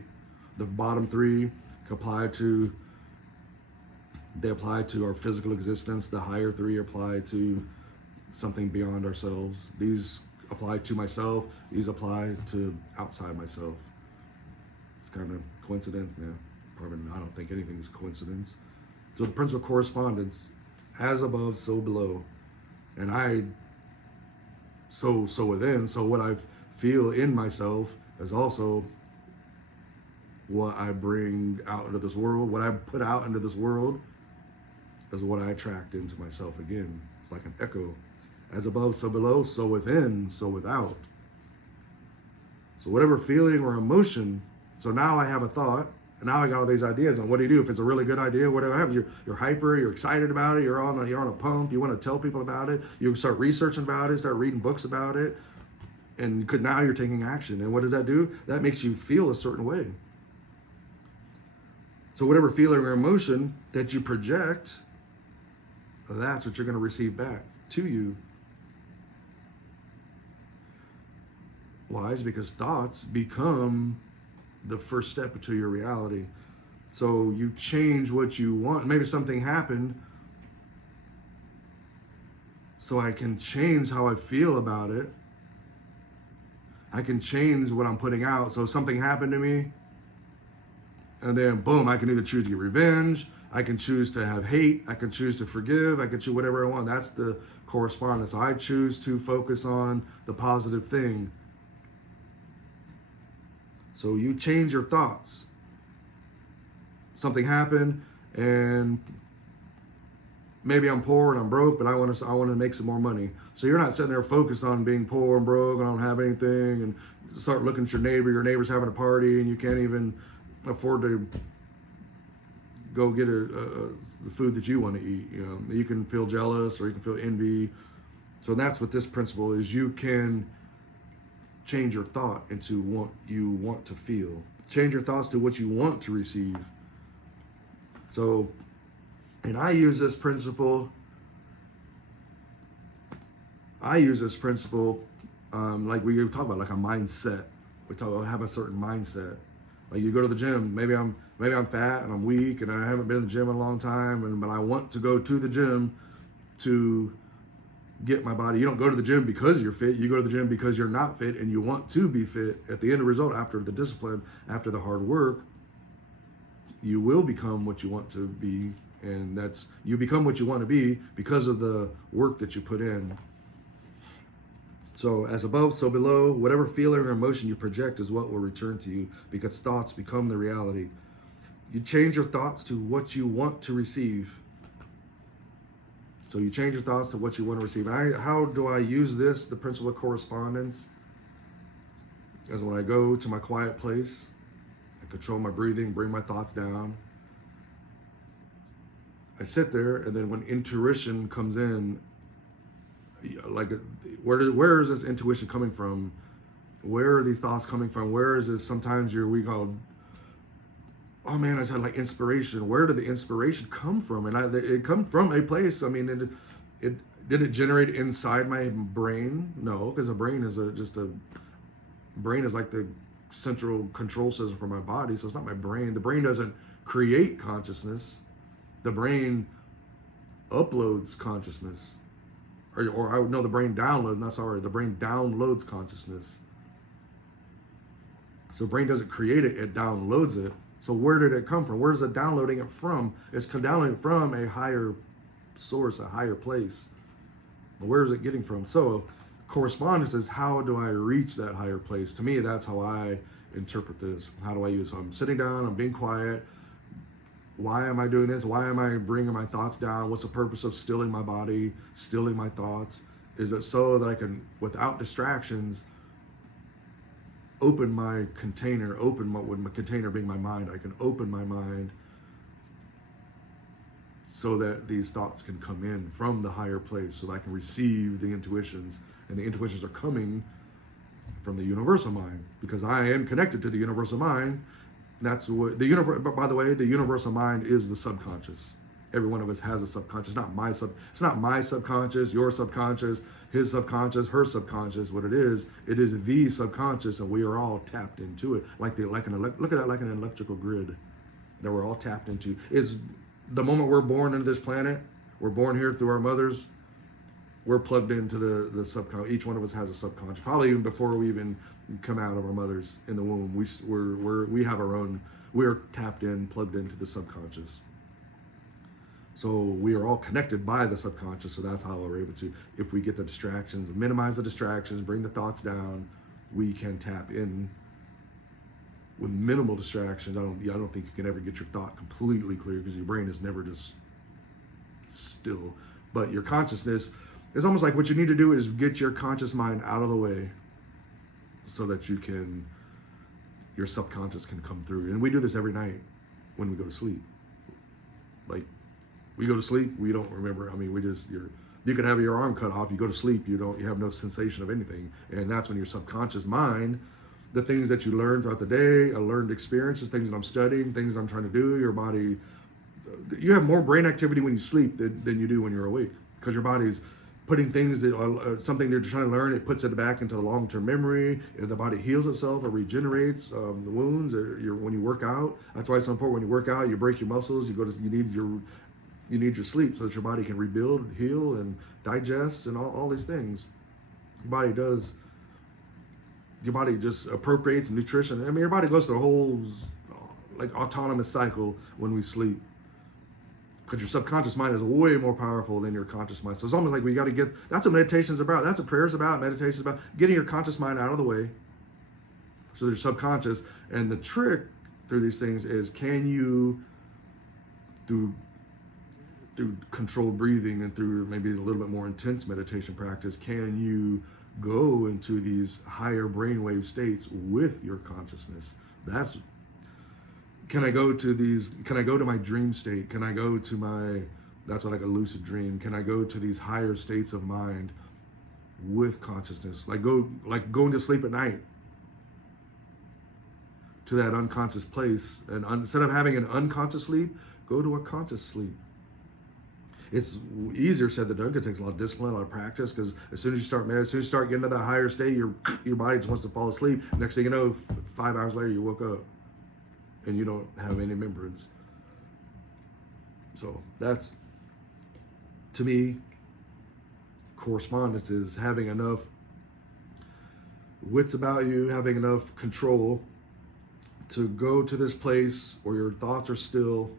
The bottom 3 apply to our physical existence. The higher 3 apply to something beyond ourselves. These apply to myself. These apply to outside myself. It's kind of coincidence. Yeah, probably. I don't think anything is coincidence. So the principle of correspondence, as above, so below, and so within. So what I feel in myself is also what I bring out into this world. What I put out into this world is what I attract into myself again. It's like an echo. As above, so below, so within, so without. So whatever feeling or emotion, so now I have a thought, and now I got all these ideas on what do you do if it's a really good idea, whatever happens. You're hyper, you're excited about it, you're on a pump, you want to tell people about it, you start researching about it, start reading books about it, and now you're taking action. And what does that do? That makes you feel a certain way. So whatever feeling or emotion that you project, that's what you're going to receive back to you. Why? Is because thoughts become the first step to your reality. So you change what you want. Maybe something happened, so I can change how I feel about it. I can change what I'm putting out. So something happened to me, and then boom, I can either choose to get revenge, I can choose to have hate, I can choose to forgive, I can choose whatever I want. That's the correspondence. So I choose to focus on the positive thing. So you change your thoughts. Something happened, and maybe I'm poor and I'm broke, but I want to make some more money. So you're not sitting there focused on being poor and broke and I don't have anything, and start looking at your neighbor. Your neighbor's having a party and you can't even afford to go get the food that you want to eat. You know, you can feel jealous or you can feel envy. So that's what this principle is. You can change your thought into what you want to feel. Change your thoughts to what you want to receive. So, and I use this principle. Like we talk about, like a mindset. We talk about have a certain mindset. Like you go to the gym. Maybe I'm fat and I'm weak and I haven't been in the gym in a long time, but I want to go to the gym to get my body. You don't go to the gym because you're fit. You go to the gym because you're not fit and you want to be fit. At the end of the result, after the discipline, after the hard work, you will become what you want to be. And that's, you become what you want to be because of the work that you put in. So as above, so below. Whatever feeling or emotion you project is what will return to you, because thoughts become the reality. You change your thoughts to what you want to receive. So you change your thoughts to what you want to receive. And how do I use this, the principle of correspondence? As when I go to my quiet place, I control my breathing, bring my thoughts down. I sit there, and then when intuition comes in, like, where is this intuition coming from? Where are these thoughts coming from? Where is this? Sometimes we go, oh man, I just had like inspiration. Where did the inspiration come from? And it come from a place. I mean, did it generate inside my brain? No, because the brain is brain is like the central control system for my body. So it's not my brain. The brain doesn't create consciousness. The brain uploads consciousness. Or I would know the brain downloads, not sorry, the brain downloads consciousness. So the brain doesn't create it, it downloads it. So where did it come from? Where is it downloading it from? It's downloading it from a higher source, a higher place. But where is it getting from? So correspondence is, how do I reach that higher place? To me, that's how I interpret this. How do I use it? So I'm sitting down, I'm being quiet. Why am I doing this? Why am I bringing my thoughts down? What's the purpose of stilling my body, stilling my thoughts? Is it so that I can, without distractions, open my container, with my container being my mind, I can open my mind so that these thoughts can come in from the higher place, so that I can receive the intuitions. And the intuitions are coming from the universal mind, because I am connected to the universal mind. That's what the universe. But by the way, the universal mind is the subconscious. Every one of us has a subconscious. It's not my subconscious, your subconscious, his subconscious, her subconscious. What it is the subconscious, and we are all tapped into it. Look at that like an electrical grid that we're all tapped into. Is the moment we're born into this planet, we're born here through our mothers. We're plugged into the subconscious. Each one of us has a subconscious. Probably even before we even come out of our mothers in the womb, we have our own. We're tapped in, plugged into the subconscious. So we are all connected by the subconscious. So that's how we're able to, if we get the distractions, minimize the distractions, bring the thoughts down, we can tap in with minimal distractions. I don't think you can ever get your thought completely clear, because your brain is never just still. But your consciousness, it's almost like what you need to do is get your conscious mind out of the way, so that your subconscious can come through. And we do this every night when we go to sleep. Like, we go to sleep, we don't remember. I mean, you could have your arm cut off, you go to sleep, you have no sensation of anything. And that's when your subconscious mind, the things that you learn throughout the day, learned experiences, things that I'm studying, things I'm trying to do, your body, you have more brain activity when you sleep than you do when you're awake, because your body's putting things that are something they're trying to learn, it puts it back into the long-term memory. The body heals itself, it regenerates the wounds. When you work out, that's why it's so important. When you work out, you break your muscles. You need your sleep so that your body can rebuild, heal, and digest, and all these things. Your body just appropriates nutrition. I mean, your body goes through a whole like autonomous cycle when we sleep, because your subconscious mind is way more powerful than your conscious mind. So it's almost like we got to get, that's what meditation's about. That's what prayer's about. Meditation's about getting your conscious mind out of the way so your subconscious. And the trick through these things is, can you, through controlled breathing and through maybe a little bit more intense meditation practice, can you go into these higher brainwave states with your consciousness? Can I go to my dream state? Can I go to that's what, like a lucid dream? Can I go to these higher states of mind with consciousness? Like going to sleep at night to that unconscious place. And instead of having an unconscious sleep, go to a conscious sleep. It's easier said than done, because it takes a lot of discipline, a lot of practice, because as soon as you start getting to that higher state, your body just wants to fall asleep. Next thing you know, 5 hours later, you woke up and you don't have any remembrance. So that's, to me, correspondence is having enough wits about you, having enough control to go to this place where your thoughts are still,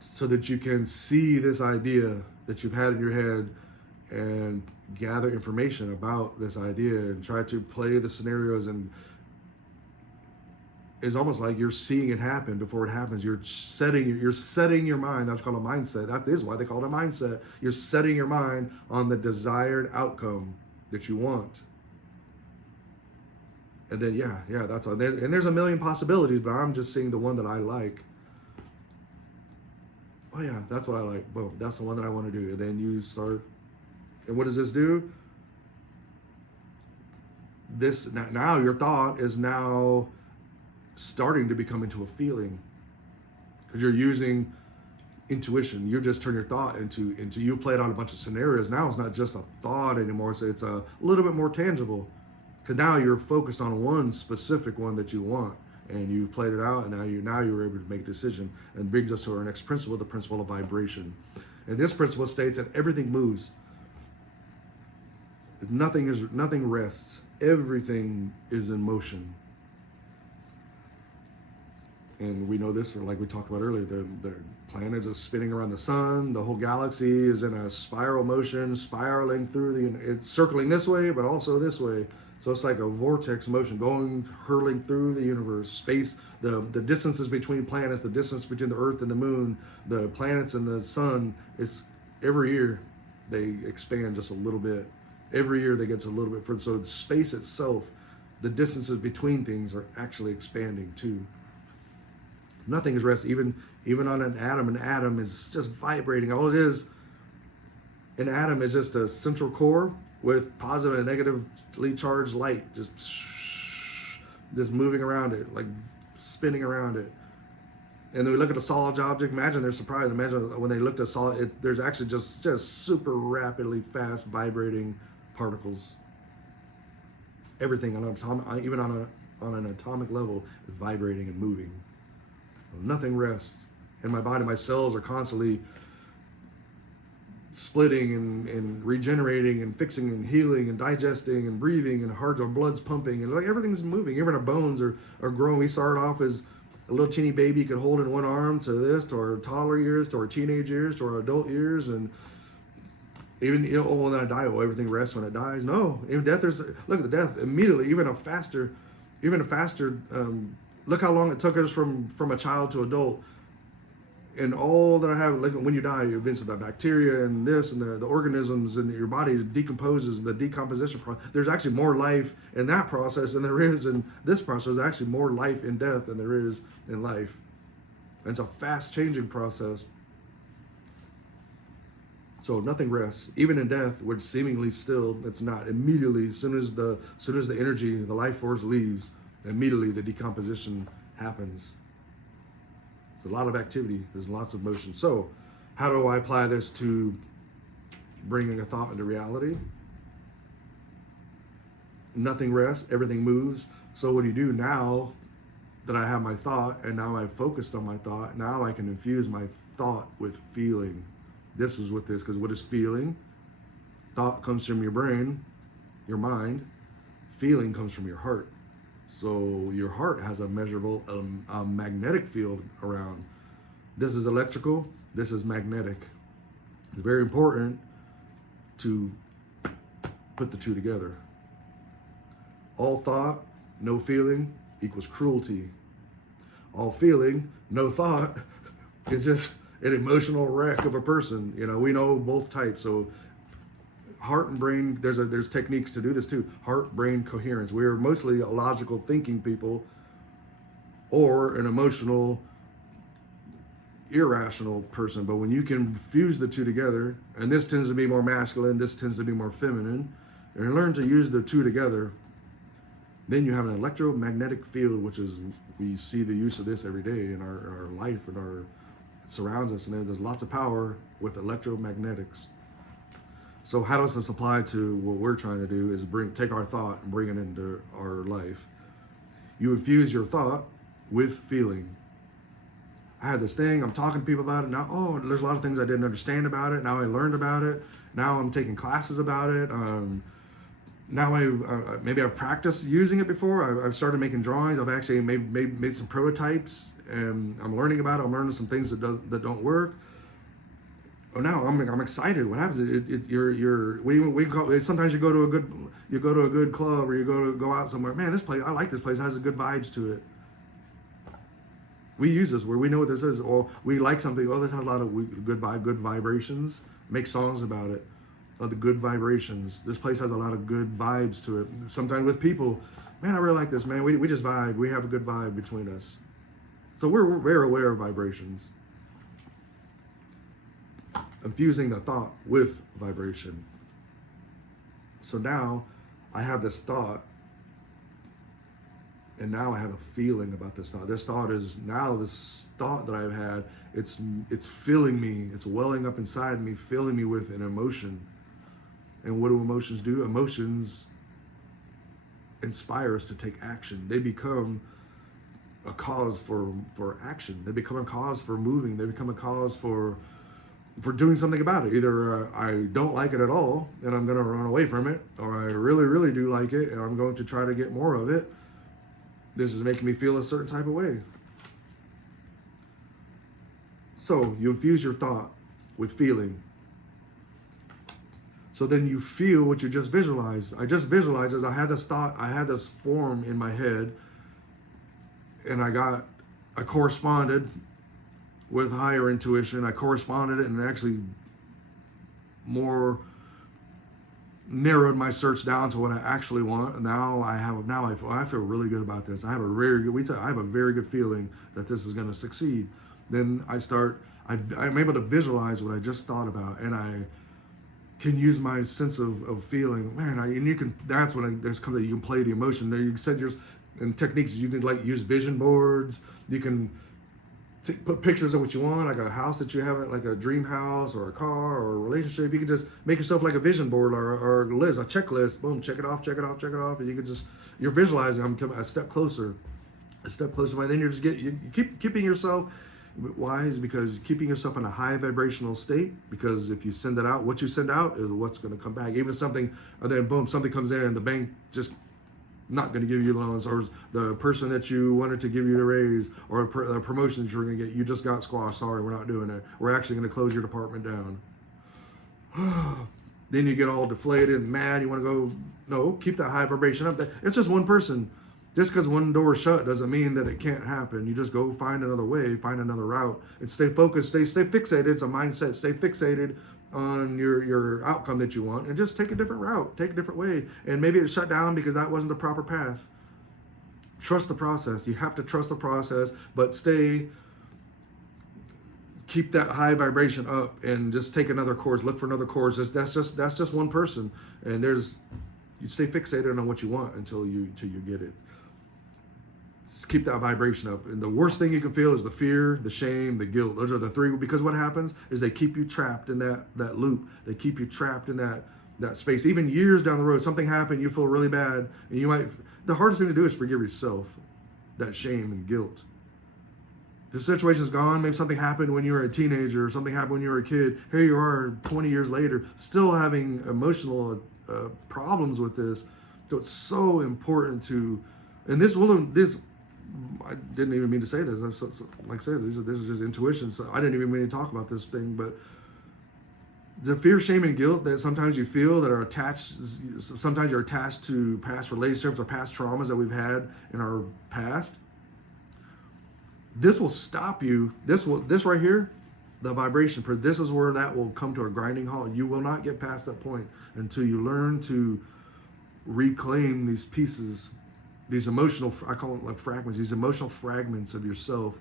so that you can see this idea that you've had in your head and gather information about this idea and try to play the scenarios. And it's almost like you're seeing it happen before it happens. You're setting your mind. That's called a mindset. That is why they call it a mindset. You're setting your mind on the desired outcome that you want. And then, that's all. And there's a million possibilities, but I'm just seeing the one that I like. Oh yeah, that's what I like. Boom, that's the one that I want to do. And then you start, and what does this do? This, now your thought is now starting to become into a feeling, because you're using intuition. You just turn your thought into you play it on a bunch of scenarios. Now it's not just a thought anymore. So it's a little bit more tangible, because now you're focused on one specific one that you want. And you've played it out, and now you're able to make a decision. And brings us to our next principle, the principle of vibration. And this principle states that everything moves. Nothing rests. Everything is in motion. And we know this, like we talked about earlier, the planets are spinning around the sun. The whole galaxy is in a spiral motion, spiraling through it's circling this way, but also this way. So it's like a vortex motion hurling through the universe, space, the distances between planets, the distance between the Earth and the Moon, the planets and the sun. It's every year they expand just a little bit. Every year they get a little bit further. So space itself, the distances between things are actually expanding too. Nothing is rest. Even on an atom is just vibrating. All it is, an atom is just a central core with positive and negatively charged light, just moving around it, like spinning around it. And then we look at a solid object. Imagine they're surprised. Imagine when they looked at solid, there's actually just super rapidly fast vibrating particles. Everything even on an atomic level is vibrating and moving. Nothing rests. And my body, my cells are constantly splitting and regenerating and fixing and healing and digesting and breathing, and our blood's pumping, and like everything's moving. Even our bones are growing. We started off as a little teeny baby you could hold in one arm, to this, to our toddler years, to our teenage years, to our adult years, and even when I die, everything rests when it dies. No, even death look at the death immediately. Even a faster. Look how long it took us from a child to adult. And all that I have, like when you die, eventually the bacteria and this and the organisms in your body decomposes, the decomposition process. There's actually more life in that process than there is in this process. There's actually more life in death than there is in life. And it's a fast changing process. So nothing rests. Even in death, which seemingly still, it's not. Immediately, as soon as the energy, the life force leaves, immediately the decomposition happens. There's a lot of activity. There's lots of motion. So how do I apply this to bringing a thought into reality. Nothing rests, everything moves. So what do you do now that I have my thought and now I've focused on my thought? Now I can infuse my thought with feeling. This is what this, because what is feeling? Thought comes from your brain, your mind. Feeling comes from your heart. So your heart has a measurable magnetic field around. This is electrical, this is magnetic. It's very important to put the two together. All thought, no feeling equals cruelty. All feeling, no thought is just an emotional wreck of a person. You know, we know both types. So heart and brain, there's techniques to do this too. Heart, brain coherence. We are mostly a logical thinking people or an emotional, irrational person. But when you can fuse the two together, and this tends to be more masculine, this tends to be more feminine, and learn to use the two together, then you have an electromagnetic field, which is, we see the use of this every day in our life and it surrounds us, and there's lots of power with electromagnetics. So how does this apply to what we're trying to do is take our thought and bring it into our life. You infuse your thought with feeling. I had this thing, I'm talking to people about it now. Oh, there's a lot of things I didn't understand about it. Now I learned about it. Now I'm taking classes about it. Now maybe I've practiced using it before. I've started making drawings. I've actually made some prototypes, and I'm learning about it. I'm learning some things that don't work. Oh, now I'm excited. What happens? We call it, sometimes you go to a good club, or you go out somewhere. Man, this place, I like this place. It has a good vibes to it. We use this where we know what this is, or we like something. Oh, this has a lot of good vibrations. Make songs about it. Oh, the good vibrations. This place has a lot of good vibes to it. Sometimes with people, man, I really like this, man. We just vibe. We have a good vibe between us. So we're very aware of vibrations. Infusing the thought with vibration. So now I have this thought, and now I have a feeling about this thought. This thought that I've had, it's filling me, it's welling up inside me, filling me with an emotion. And what do emotions do? Emotions inspire us to take action. They become a cause for action. They become a cause for moving. They become a cause for doing something about it. Either I don't like it at all and I'm going to run away from it, or I really, really do like it and I'm going to try to get more of it. This is making me feel a certain type of way. So you infuse your thought with feeling. So then you feel what you just visualized. I just visualized as I had this thought, I had this form in my head, and I corresponded with higher intuition. I corresponded it and actually more narrowed my search down to what I actually want. And now I feel really good about this. I have a very good feeling that this is going to succeed. Then I'm able to visualize what I just thought about, and I can use my sense of feeling, man. That's when you can play the emotion. There you said and techniques, you can use vision boards. You can put pictures of what you want, like a house that you haven't, like a dream house or a car or a relationship. You can just make yourself like a vision board or a list, a checklist. Boom, check it off, and you can you're visualizing. I'm coming a step closer. And then you keep keeping yourself. Why? Is because keeping yourself in a high vibrational state, because if you send it out, what you send out is what's going to come back. Even if something comes in and the bank just not going to give you loans, or the person that you wanted to give you the raise or the promotion that you're going to get, you just got squashed. Sorry, we're not doing it. We're actually going to close your department down. Then you get all deflated and mad. You want to go, no, keep that high vibration up. It's just one person. Just because one door is shut doesn't mean that it can't happen. You just go find another way, find another route, and stay focused, stay fixated. It's a mindset. Stay fixated on your outcome that you want, and just take a different route, take a different way. And maybe it's shut down because that wasn't the proper path. Trust the process. You have to trust the process, but keep that high vibration up, and just take another course. Look for another course. That's just one person, and you stay fixated on what you want until you get it. Just keep that vibration up. And the worst thing you can feel is the fear, the shame, the guilt. Those are the three, because what happens is they keep you trapped in that loop. They keep you trapped in that space. Even years down the road, something happened, you feel really bad, and the hardest thing to do is forgive yourself, that shame and guilt. The situation's gone. Maybe something happened when you were a teenager, or something happened when you were a kid. Here you are 20 years later, still having emotional problems with this. So it's so important to, and this, I didn't even mean to say this. Like I said, this is just intuition. So I didn't even mean to talk about this thing, but the fear, shame, and guilt that sometimes you feel that are attached, sometimes you're attached to past relationships or past traumas that we've had in our past. This will stop you. This right here, the vibration, this is where that will come to a grinding halt. You will not get past that point until you learn to reclaim these pieces, these emotional, I call it like fragments, these emotional fragments of yourself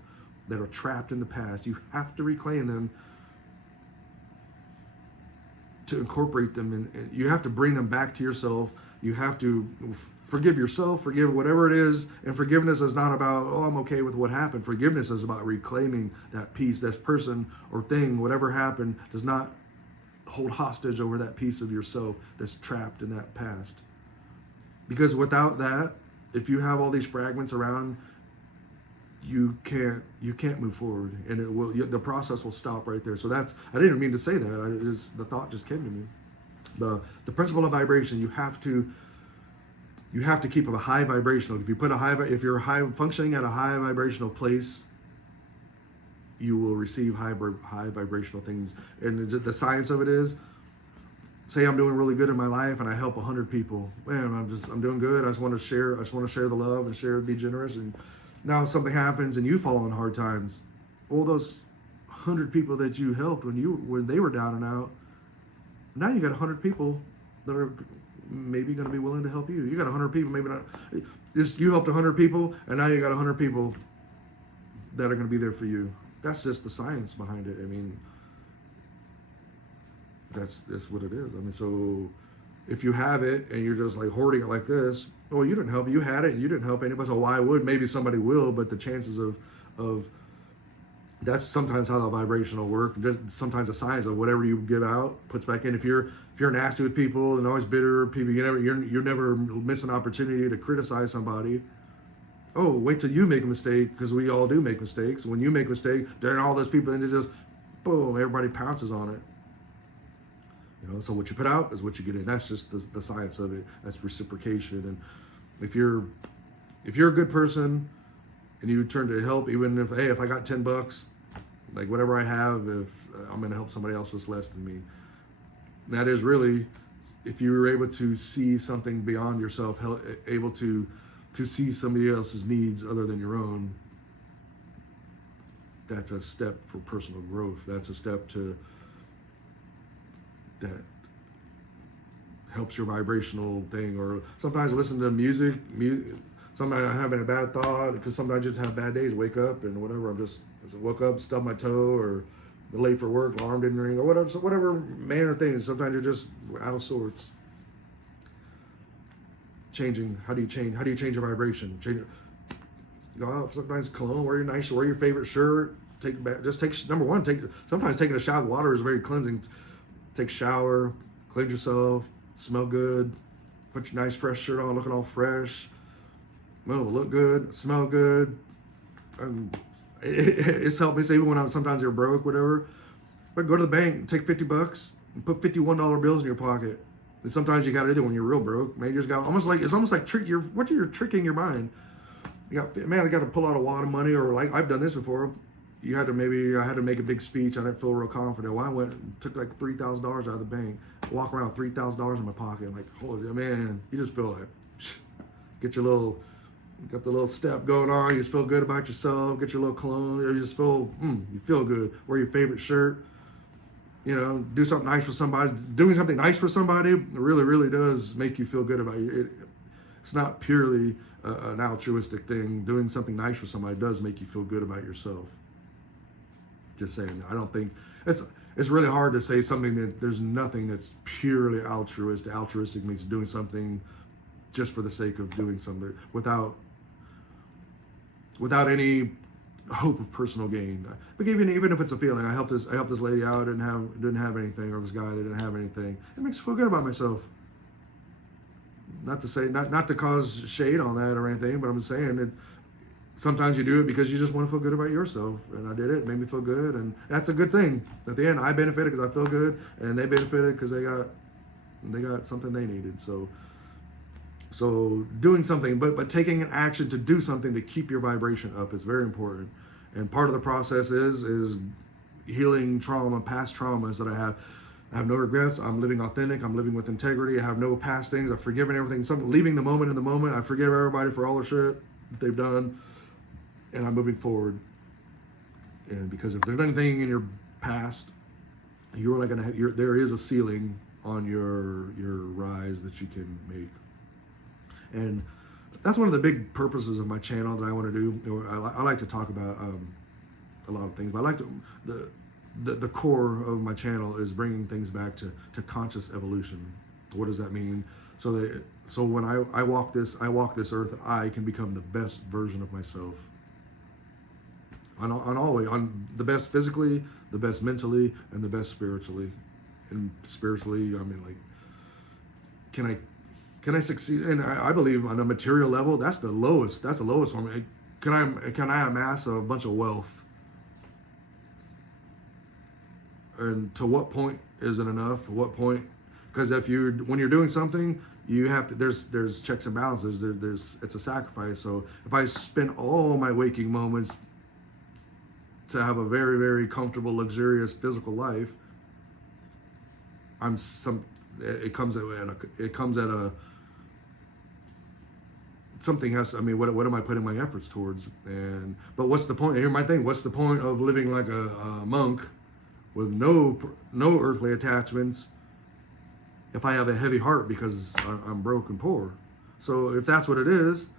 that are trapped in the past. You have to reclaim them, to incorporate them, and you have to bring them back to yourself. You have to forgive yourself, forgive whatever it is. And forgiveness is not about, oh, I'm okay with what happened. Forgiveness is about reclaiming that piece, that person or thing, whatever happened, does not hold hostage over that piece of yourself that's trapped in that past. Because without that, if you have all these fragments around, you can't move forward, and the process will stop right there. So I didn't mean to say that. The thought just came to me. The principle of vibration, you have to keep a high vibrational. If you're functioning at a high vibrational place, you will receive high vibrational things. And the science of it is, say I'm doing really good in my life and I help 100 people. Man, I'm doing good. I just want to share the love and be generous. And now something happens and you fall in hard times. All those 100 people that you helped when they were down and out, now you got 100 people that are maybe going to be willing to help you. You got 100 people, maybe not. You helped 100 people, and now you got 100 people that are going to be there for you. That's just the science behind it. I mean, that's what it is. I mean, so if you have it and you're just like hoarding it like this, well, you didn't help. You had it and you didn't help anybody. So why would? Maybe somebody will, but the chances of that's sometimes how the vibrational work. Sometimes the science of whatever you give out puts back in. If you're nasty with people and always bitter people, you never miss an opportunity to criticize somebody. Oh, wait till you make a mistake, because we all do make mistakes. When you make a mistake, there are all those people, and it just boom, everybody pounces on it. So what you put out is what you get in. That's just the science of it. That's reciprocation. And if you're a good person and you turn to help, even if I got $10, like whatever I have, if I'm going to help somebody else that's less than me. That is really, if you were able to see something beyond yourself, able to see somebody else's needs other than your own, that's a step for personal growth. That's a step that helps your vibrational thing. Or sometimes listen to music. Sometimes I'm having a bad thought, because sometimes I just have bad days. Wake up and whatever. I woke up, stubbed my toe, or late for work, alarm didn't ring, or whatever. So whatever manner of things. Sometimes you're just out of sorts. Changing. How do you change? How do you change your vibration? Go out. Sometimes cologne. Wear your favorite shirt. Sometimes taking a shower. Water is very cleansing. Take a shower, cleanse yourself, smell good, put your nice fresh shirt on, looking all fresh. Look good, smell good. It's helped me. Say even when sometimes you're broke, whatever. But go to the bank, take $50 and put $51 bills in your pocket. And sometimes you got to do it when you're real broke. Man, you just got it's almost like you're tricking your mind. I got to pull out a wad of money, or like I've done this before. I had to make a big speech. I didn't feel real confident. Well, I went and took like $3,000 out of the bank, walk around with $3,000 in my pocket. I'm like, holy man, you just feel like, got the little step going on. You just feel good about yourself. Get your little cologne. You just feel, you feel good. Wear your favorite shirt. Do something nice for somebody. Doing something nice for somebody really, really does make you feel good about you. It's not purely an altruistic thing. Doing something nice for somebody does make you feel good about yourself. Just saying, I don't think it's really hard to say something that there's nothing that's purely altruistic. Altruistic means doing something just for the sake of doing something without without any hope of personal gain. But even if it's a feeling, I helped this lady out, didn't have anything, or this guy that didn't have anything. It makes me feel good about myself. Not to say, not to cause shade on that or anything, but I'm just saying it. Sometimes you do it because you just want to feel good about yourself, and I did it. It made me feel good, and that's a good thing. At the end, I benefited because I feel good, and they benefited because they got something they needed. So doing something, but taking an action to do something to keep your vibration up is very important. And part of the process is healing trauma, past traumas that I have. I have no regrets. I'm living authentic. I'm living with integrity. I have no past things. I've forgiven everything. Leaving the moment in the moment. I forgive everybody for all the shit that they've done, and I'm moving forward. And because if there's anything in your past, you're like there is a ceiling on your rise that you can make. And that's one of the big purposes of my channel that I want to do. I like to talk about a lot of things, but I like to the core of my channel is bringing things back to conscious evolution. What does that mean? So when I walk this earth, I can become the best version of myself. On the best physically, the best mentally, and the best spiritually. And spiritually, I mean, like, can I succeed? And I believe on a material level, that's the lowest for me. Can I amass a bunch of wealth? And to what point is it enough? At what point? Because when you're doing something, you have to. There's checks and balances. It's a sacrifice. So if I spend all my waking moments to have a very, very comfortable, luxurious physical life, it comes at a something has. I mean, what am I putting my efforts towards? But what's the point? Here's my thing. What's the point of living like a monk with no earthly attachments if I have a heavy heart because I'm broke and poor? So if that's what it is,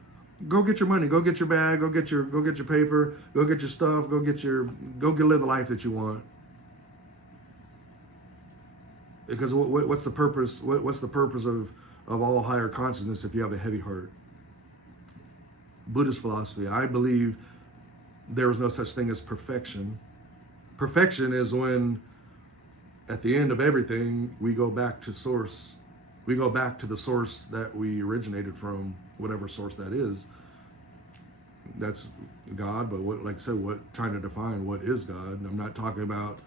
go get your money, go get your bag, go get your paper, go get your stuff, go live the life that you want. Because what's the purpose? What's the purpose of all higher consciousness if you have a heavy heart? Buddhist philosophy, I believe there is no such thing as perfection. Perfection is when, at the end of everything, we go back to source. We go back to the source that we originated from, whatever source that is. That's God, but like I said, trying to define what is God. I'm not talking about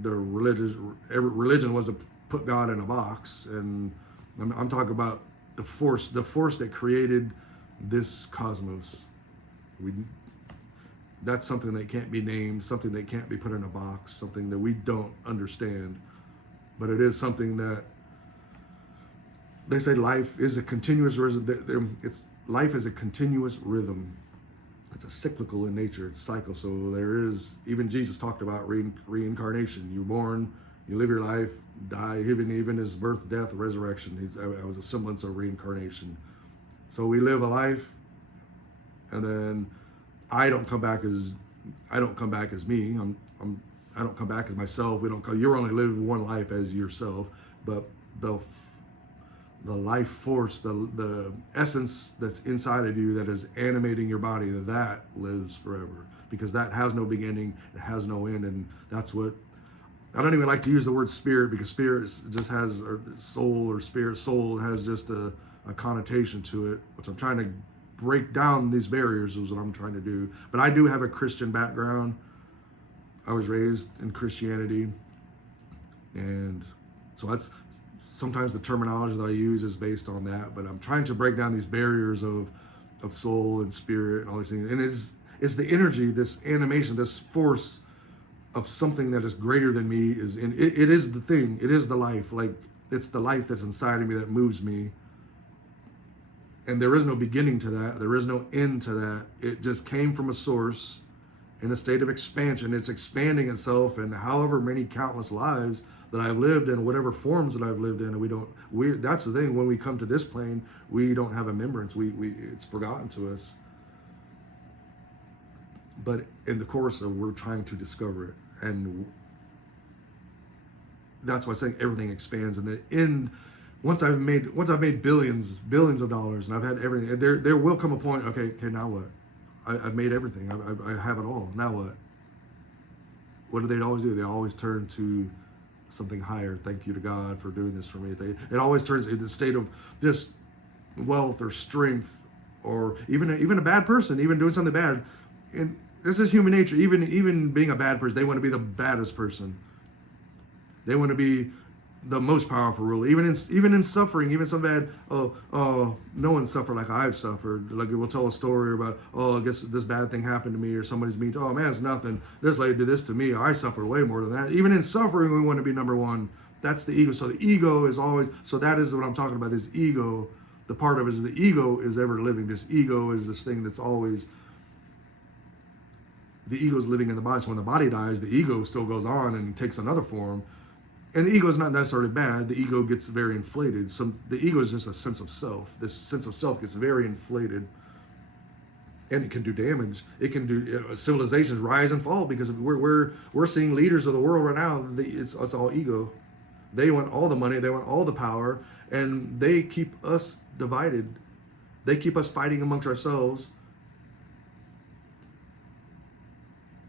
every religion was to put God in a box, and I'm talking about the force that created this cosmos. That's something that can't be named, something that can't be put in a box, something that we don't understand. But it is something that they say life is a continuous rhythm. Life is a continuous rhythm. It's a cyclical in nature. It's cycle. So there is, even Jesus talked about reincarnation. You're born, you live your life, die, even his birth, death, resurrection. It was a semblance of reincarnation. So we live a life, and then I don't come back as me. I don't come back as myself. You only live one life as yourself, but the life force, the essence that's inside of you that is animating your body, that lives forever, because that has no beginning, it has no end. And that's what, I don't even like to use the word spirit, because spirit just has, or soul or spirit, soul has just a connotation to it, which I'm trying to break down. These barriers is what I'm trying to do. But I do have a Christian background. I was raised in Christianity, and so that's sometimes the terminology that I use is based on that. But I'm trying to break down these barriers of soul and spirit and all these things. And it's the energy, this animation, this force of something that is greater than me. It is the thing. It is the life. Like, it's the life that's inside of me that moves me. And there is no beginning to that. There is no end to that. It just came from a source in a state of expansion. It's expanding itself, and however many countless lives that I've lived in, whatever forms that I've lived in, and that's the thing. When we come to this plane, we don't have remembrance. It's forgotten to us. But in the course of, we're trying to discover it, and that's why I say everything expands. In the end, once I've made billions of dollars, and I've had everything, there will come a point. Okay, now what? I've made everything. I have it all. Now what? What do they always do? They always turn to something higher. Thank you to God for doing this for me. It always turns into a state of just wealth or strength, or even a bad person, even doing something bad. And this is human nature. Even being a bad person, they want to be the baddest person. They want to be the most powerful ruler. Even in suffering, even some bad. Oh, no one suffered like I've suffered. Like we'll tell a story about, I guess this bad thing happened to me, or somebody's mean. Oh man, it's nothing. This lady did this to me. I suffered way more than that. Even in suffering, we want to be number one. That's the ego. So the ego is always. So that is what I'm talking about. This ego. The part of it is the ego is ever living. This ego is this thing that's always. The ego is living in the body. So when the body dies, the ego still goes on and takes another form. And the ego is not necessarily bad. The ego gets very inflated. The ego is just a sense of self. This sense of self gets very inflated, and it can do damage. It can do civilizations rise and fall because we're seeing leaders of the world right now. It's all ego. They want all the money. They want all the power, and they keep us divided. They keep us fighting amongst ourselves.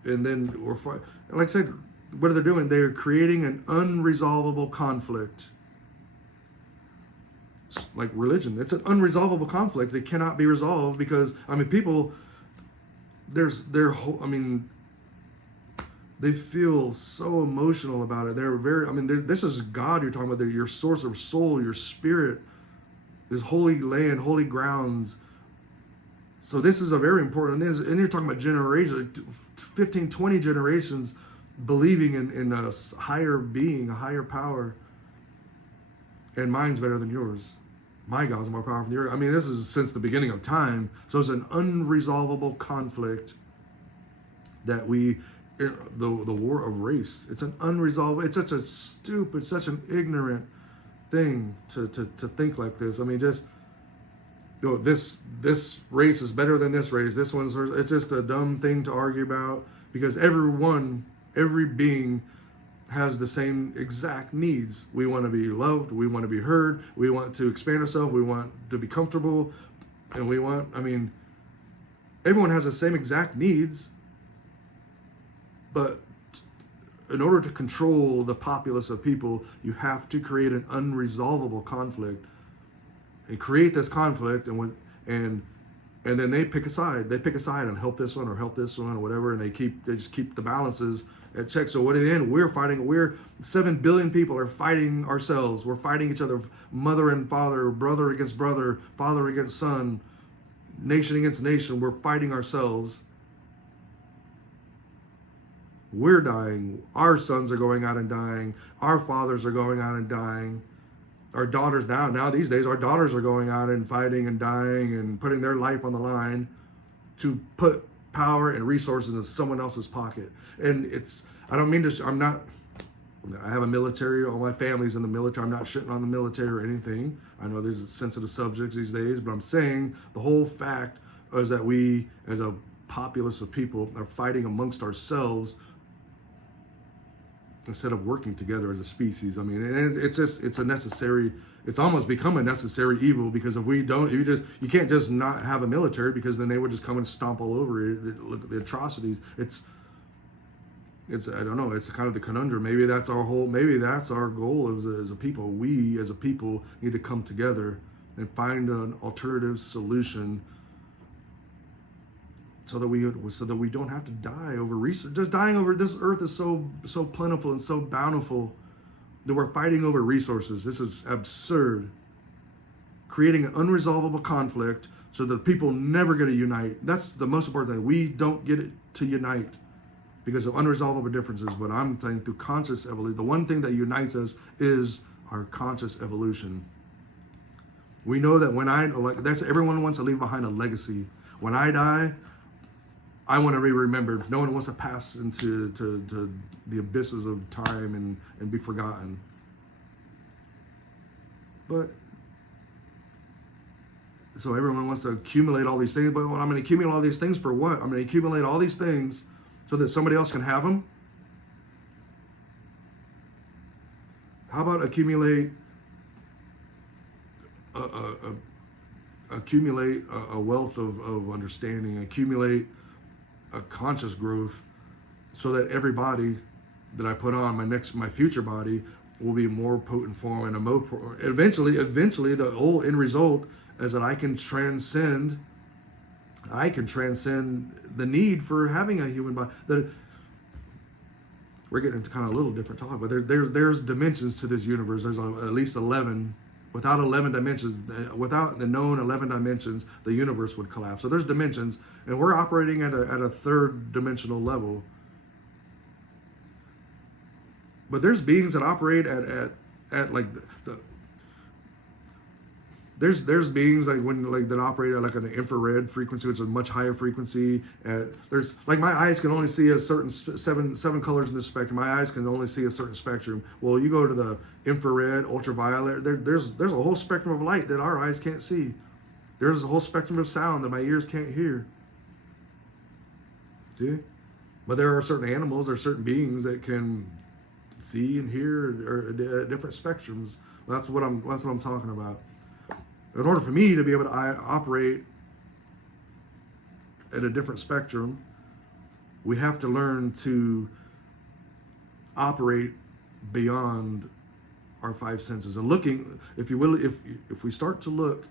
And then we're fighting. Like I said, what are they doing? They're creating an unresolvable conflict. It's like religion. It's an unresolvable conflict. It cannot be resolved because, people, they feel so emotional about it. They're very, this is God you're talking about. Your source of soul, your spirit, this holy land, holy grounds. So this is a very important, and you're talking about generations, 15, 20 generations believing in a higher being, a higher power, and mine's better than yours. My God's more powerful than yours. This is since the beginning of time. So it's an unresolvable conflict that the war of race. It's an unresolvable. It's such a stupid, such an ignorant thing to think like this. This race is better than this race. This one's. It's just a dumb thing to argue about because every being has the same exact needs. We want to be loved. We want to be heard. We want to expand ourselves. We want to be comfortable. And everyone has the same exact needs. But in order to control the populace of people, you have to create an unresolvable conflict. And create this conflict, and then they pick a side. They pick a side and help this one or or whatever, and they just keep the balances at check. So what at the end, we're 7 billion people are fighting ourselves. We're fighting each other, mother and father, brother against brother, father against son, nation against nation. We're fighting ourselves. We're dying. Our sons are going out and dying. Our fathers are going out and dying. Our daughters now these days, our daughters are going out and fighting and dying and putting their life on the line to put power and resources in someone else's pocket. And I have a military, all my family's in the military. I'm not shitting on the military or anything. I know there's sensitive subjects these days, but I'm saying the whole fact is that we, as a populace of people, are fighting amongst ourselves instead of working together as a species. It's almost become a necessary evil because if you can't just not have a military because then they would just come and stomp all over it. Look at the atrocities. It's I don't know, it's kind of the conundrum. Maybe that's our goal as a people. We as a people need to come together and find an alternative solution so that we don't have to die over resources. Just dying over this earth is so plentiful and so bountiful that we're fighting over resources. This is absurd. Creating an unresolvable conflict so that people never get to unite. That's the most important thing. We don't get it to unite because of unresolvable differences. But I'm saying through conscious evolution, the one thing that unites us is our conscious evolution. We know that everyone wants to leave behind a legacy. When I die, I want to be remembered. No one wants to pass into the abysses of time and be forgotten. But so everyone wants to accumulate all these things. But I'm going to accumulate all these things for what? I'm going to accumulate all these things so that somebody else can have them? How about accumulate accumulate a wealth of understanding, accumulate a conscious growth, so that every body that I put on, my future body, will be more potent form, and eventually the whole end result is that I can transcend the need for having a human body. We're getting into kind of a little different topic, but there's dimensions to this universe. There's at least 11. Without 11 dimensions, without the known 11 dimensions, the universe would collapse. So there's dimensions, and we're operating at a third dimensional level. But there's beings that operate at like there's beings like that operate at like an infrared frequency, which is a much higher frequency. There's like, my eyes can only see a certain seven colors in the spectrum. My eyes can only see a certain spectrum. Well, you go to the infrared, ultraviolet. There's a whole spectrum of light that our eyes can't see. There's a whole spectrum of sound that my ears can't hear. See? But there are certain animals, there are certain beings that can see and hear at different spectrums. That's what I'm talking about. In order for me to be able to operate at a different spectrum, we have to learn to operate beyond our five senses. And looking, if you will, if we start to look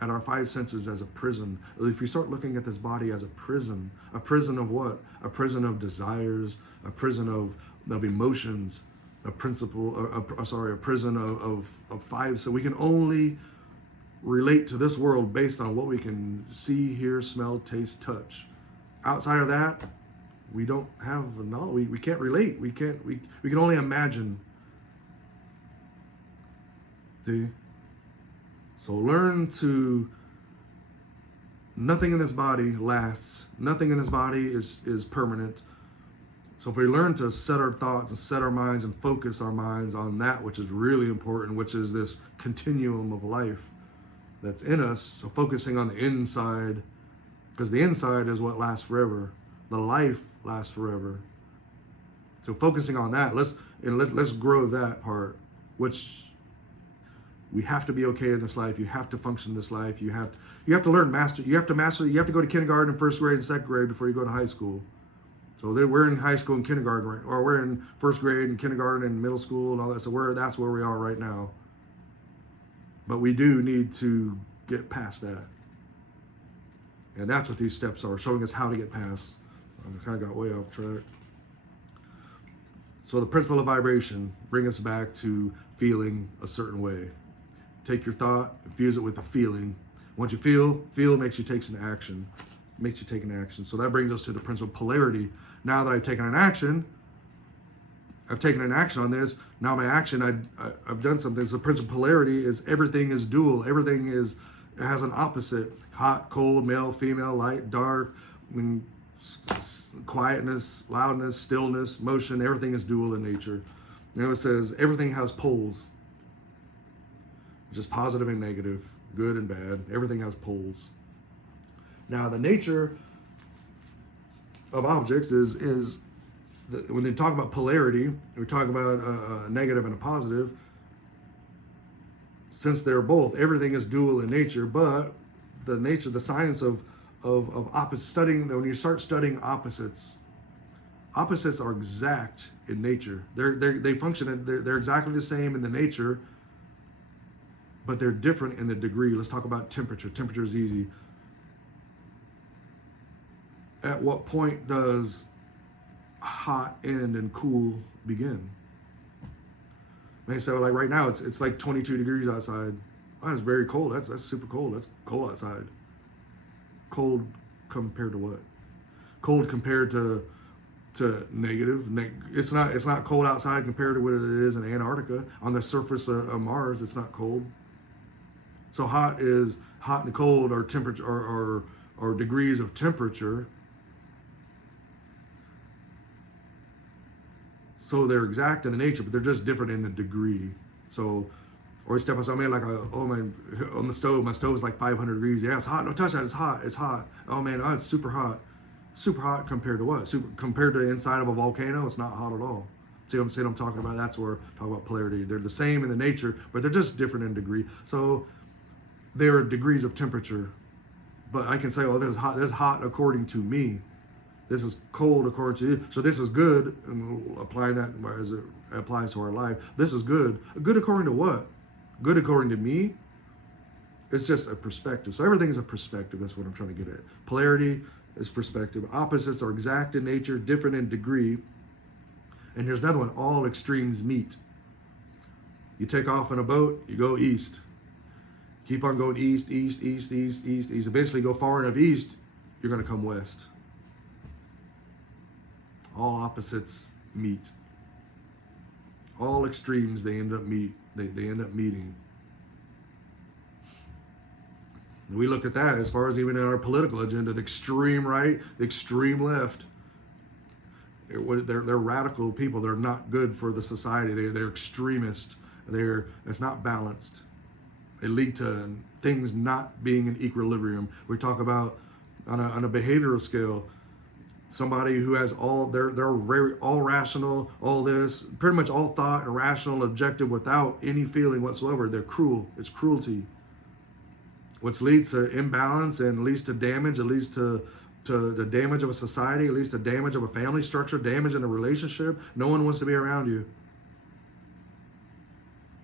at our five senses as a prison, if we start looking at this body as a prison of what? A prison of desires, a prison of emotions, a prison of five. So we can only relate to this world based on what we can see, hear, smell, taste, touch. Outside of that, we don't have knowledge. We can't relate. We can only imagine. See? So learn to, nothing in this body lasts. Nothing in this body is permanent. So if we learn to set our thoughts and set our minds and focus our minds on that which is really important, which is this continuum of life that's in us. So focusing on the inside, because the inside is what lasts forever. The life lasts forever. So focusing on that, let's grow that part, which we have to be okay in this life. You have to function in this life. You have to learn You have to go to kindergarten, first grade, and second grade before you go to high school. So we're in high school and kindergarten, right? Or we're in first grade and kindergarten and middle school and all that. So that's where we are right now. But we do need to get past that. And that's what these steps are, showing us how to get past. I kind of got way off track. So the principle of vibration, bring us back to feeling a certain way. Take your thought, infuse it with a feeling. Once you feel makes you take an action. Makes you take an action. So that brings us to the principle of polarity. Now that I've taken an action on this. Now my action, I've done something. So the principle of polarity is everything is dual. Everything has an opposite. Hot, cold, male, female, light, dark, quietness, loudness, stillness, motion. Everything is dual in nature. It says everything has poles. Just positive and negative, good and bad. Everything has poles. Now the nature of objects is when they talk about polarity, we talk about a negative and a positive. Since they're both, everything is dual in nature, but the science of opposite studying, when you start studying opposites are exact in nature. They function, they're exactly the same in the nature, but they're different in the degree. Let's talk about temperature. Temperature is easy. At what point does hot end and cool begin? They say, well, like right now, it's like 22 degrees outside. Oh, it's very cold. That's super cold. That's cold outside. Cold compared to what? Cold compared to negative. It's not cold outside compared to what it is in Antarctica. On the surface of Mars, it's not cold. So hot and cold are temperature or degrees of temperature. So they're exact in the nature, but they're just different in the degree. So, or step outside, on the stove, my stove is like 500 degrees. Yeah, it's hot. No, touch that. It's hot. It's hot. Oh man, it's super hot. Super hot compared to what? Compared to the inside of a volcano, it's not hot at all. See what I'm saying? I'm talking about. That's where I talk about polarity. They're the same in the nature, but they're just different in degree. So there are degrees of temperature, but I can say, oh, this is hot. This is hot according to me. This is cold according to you. So this is good, and we'll apply that as it applies to our life. This is good. Good according to what? Good according to me. It's just a perspective. So everything is a perspective. That's what I'm trying to get at. Polarity is perspective. Opposites are exact in nature, different in degree. And here's another one. All extremes meet. You take off on a boat, you go east. Keep on going east, east, east, east, east, east. Eventually go far enough east, you're going to come west. All opposites meet. All extremes, they end up meeting. We look at that as far as even in our political agenda, the extreme right, the extreme left. They're radical people. They're not good for the society. They're extremist. It's not balanced. They lead to things not being in equilibrium. We talk about on a behavioral scale, somebody who has they're very all rational, all this, pretty much all thought and rational, objective without any feeling whatsoever. They're cruel. It's cruelty. Which leads to imbalance and leads to damage. It leads to the damage of a society. It leads to damage of a family structure, damage in a relationship. No one wants to be around you.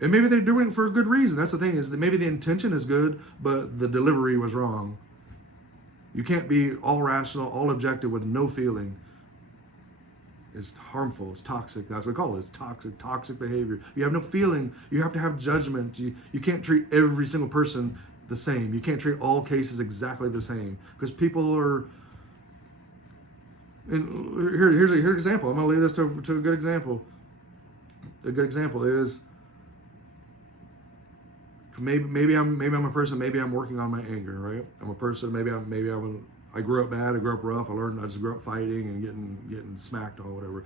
And maybe they're doing it for a good reason. That's the thing, is that maybe the intention is good, but the delivery was wrong. You can't be all rational, all objective with no feeling. It's harmful. It's toxic. That's what we call it. It's toxic behavior. You have no feeling. You have to have judgment. You can't treat every single person the same. You can't treat all cases exactly the same, because people are. And here's an example. I'm going to leave this to a good example. A good example is maybe I'm a person. Maybe I'm working on my anger. Right? I'm a person. I grew up bad. I grew up rough. I just grew up fighting and getting smacked or whatever.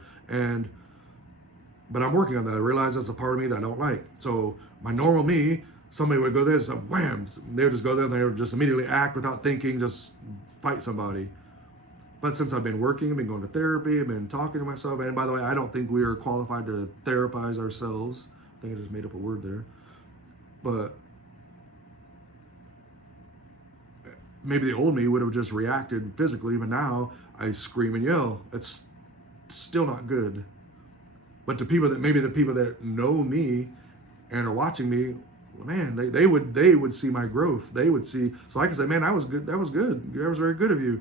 But I'm working on that. I realize that's a part of me that I don't like. So my normal me. Somebody would go there and say, wham, they would just go there and they would just immediately act without thinking, just fight somebody. But since I've been working, I've been going to therapy, I've been talking to myself, and by the way, I don't think we are qualified to therapize ourselves. I think I just made up a word there. But maybe the old me would have just reacted physically, but now I scream and yell. It's still not good. But to people maybe the people that know me and are watching me, man, they would see my growth. They would see, so I can say, man, that was good. That was good. That was very good of you.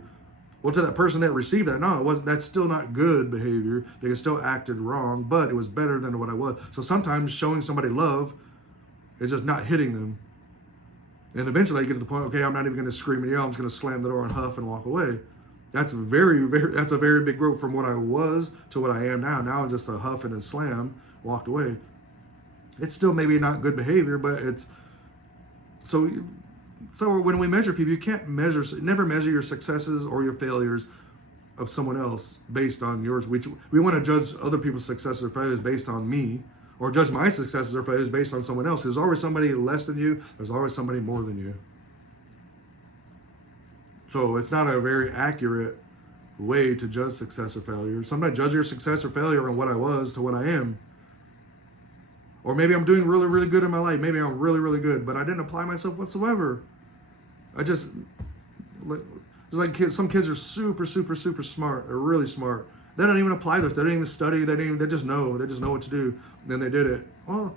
Well, to that person that received that, no, it wasn't. That's still not good behavior. They still acted wrong, but it was better than what I was. So sometimes showing somebody love is just not hitting them. And eventually I get to the point, okay, I'm not even going to scream and yell. I'm just going to slam the door and huff and walk away. That's a very big growth from what I was to what I am now. Now I'm just a huff and a slam, walked away. It's still maybe not good behavior, but it's so when we measure people, you can't never measure your successes or your failures of someone else based on yours. We want to judge other people's successes or failures based on me, or judge my successes or failures based on someone else. There's always somebody less than you. There's always somebody more than you. So it's not a very accurate way to judge success or failure. Sometimes judge your success or failure on what I was to what I am. Or maybe I'm doing really, really good in my life. Maybe I'm really, really good, but I didn't apply myself whatsoever. It's like some kids are super, super, super smart. They're really smart. They don't even apply this. They don't even study. They just know. They just know what to do. And then they did it. Well,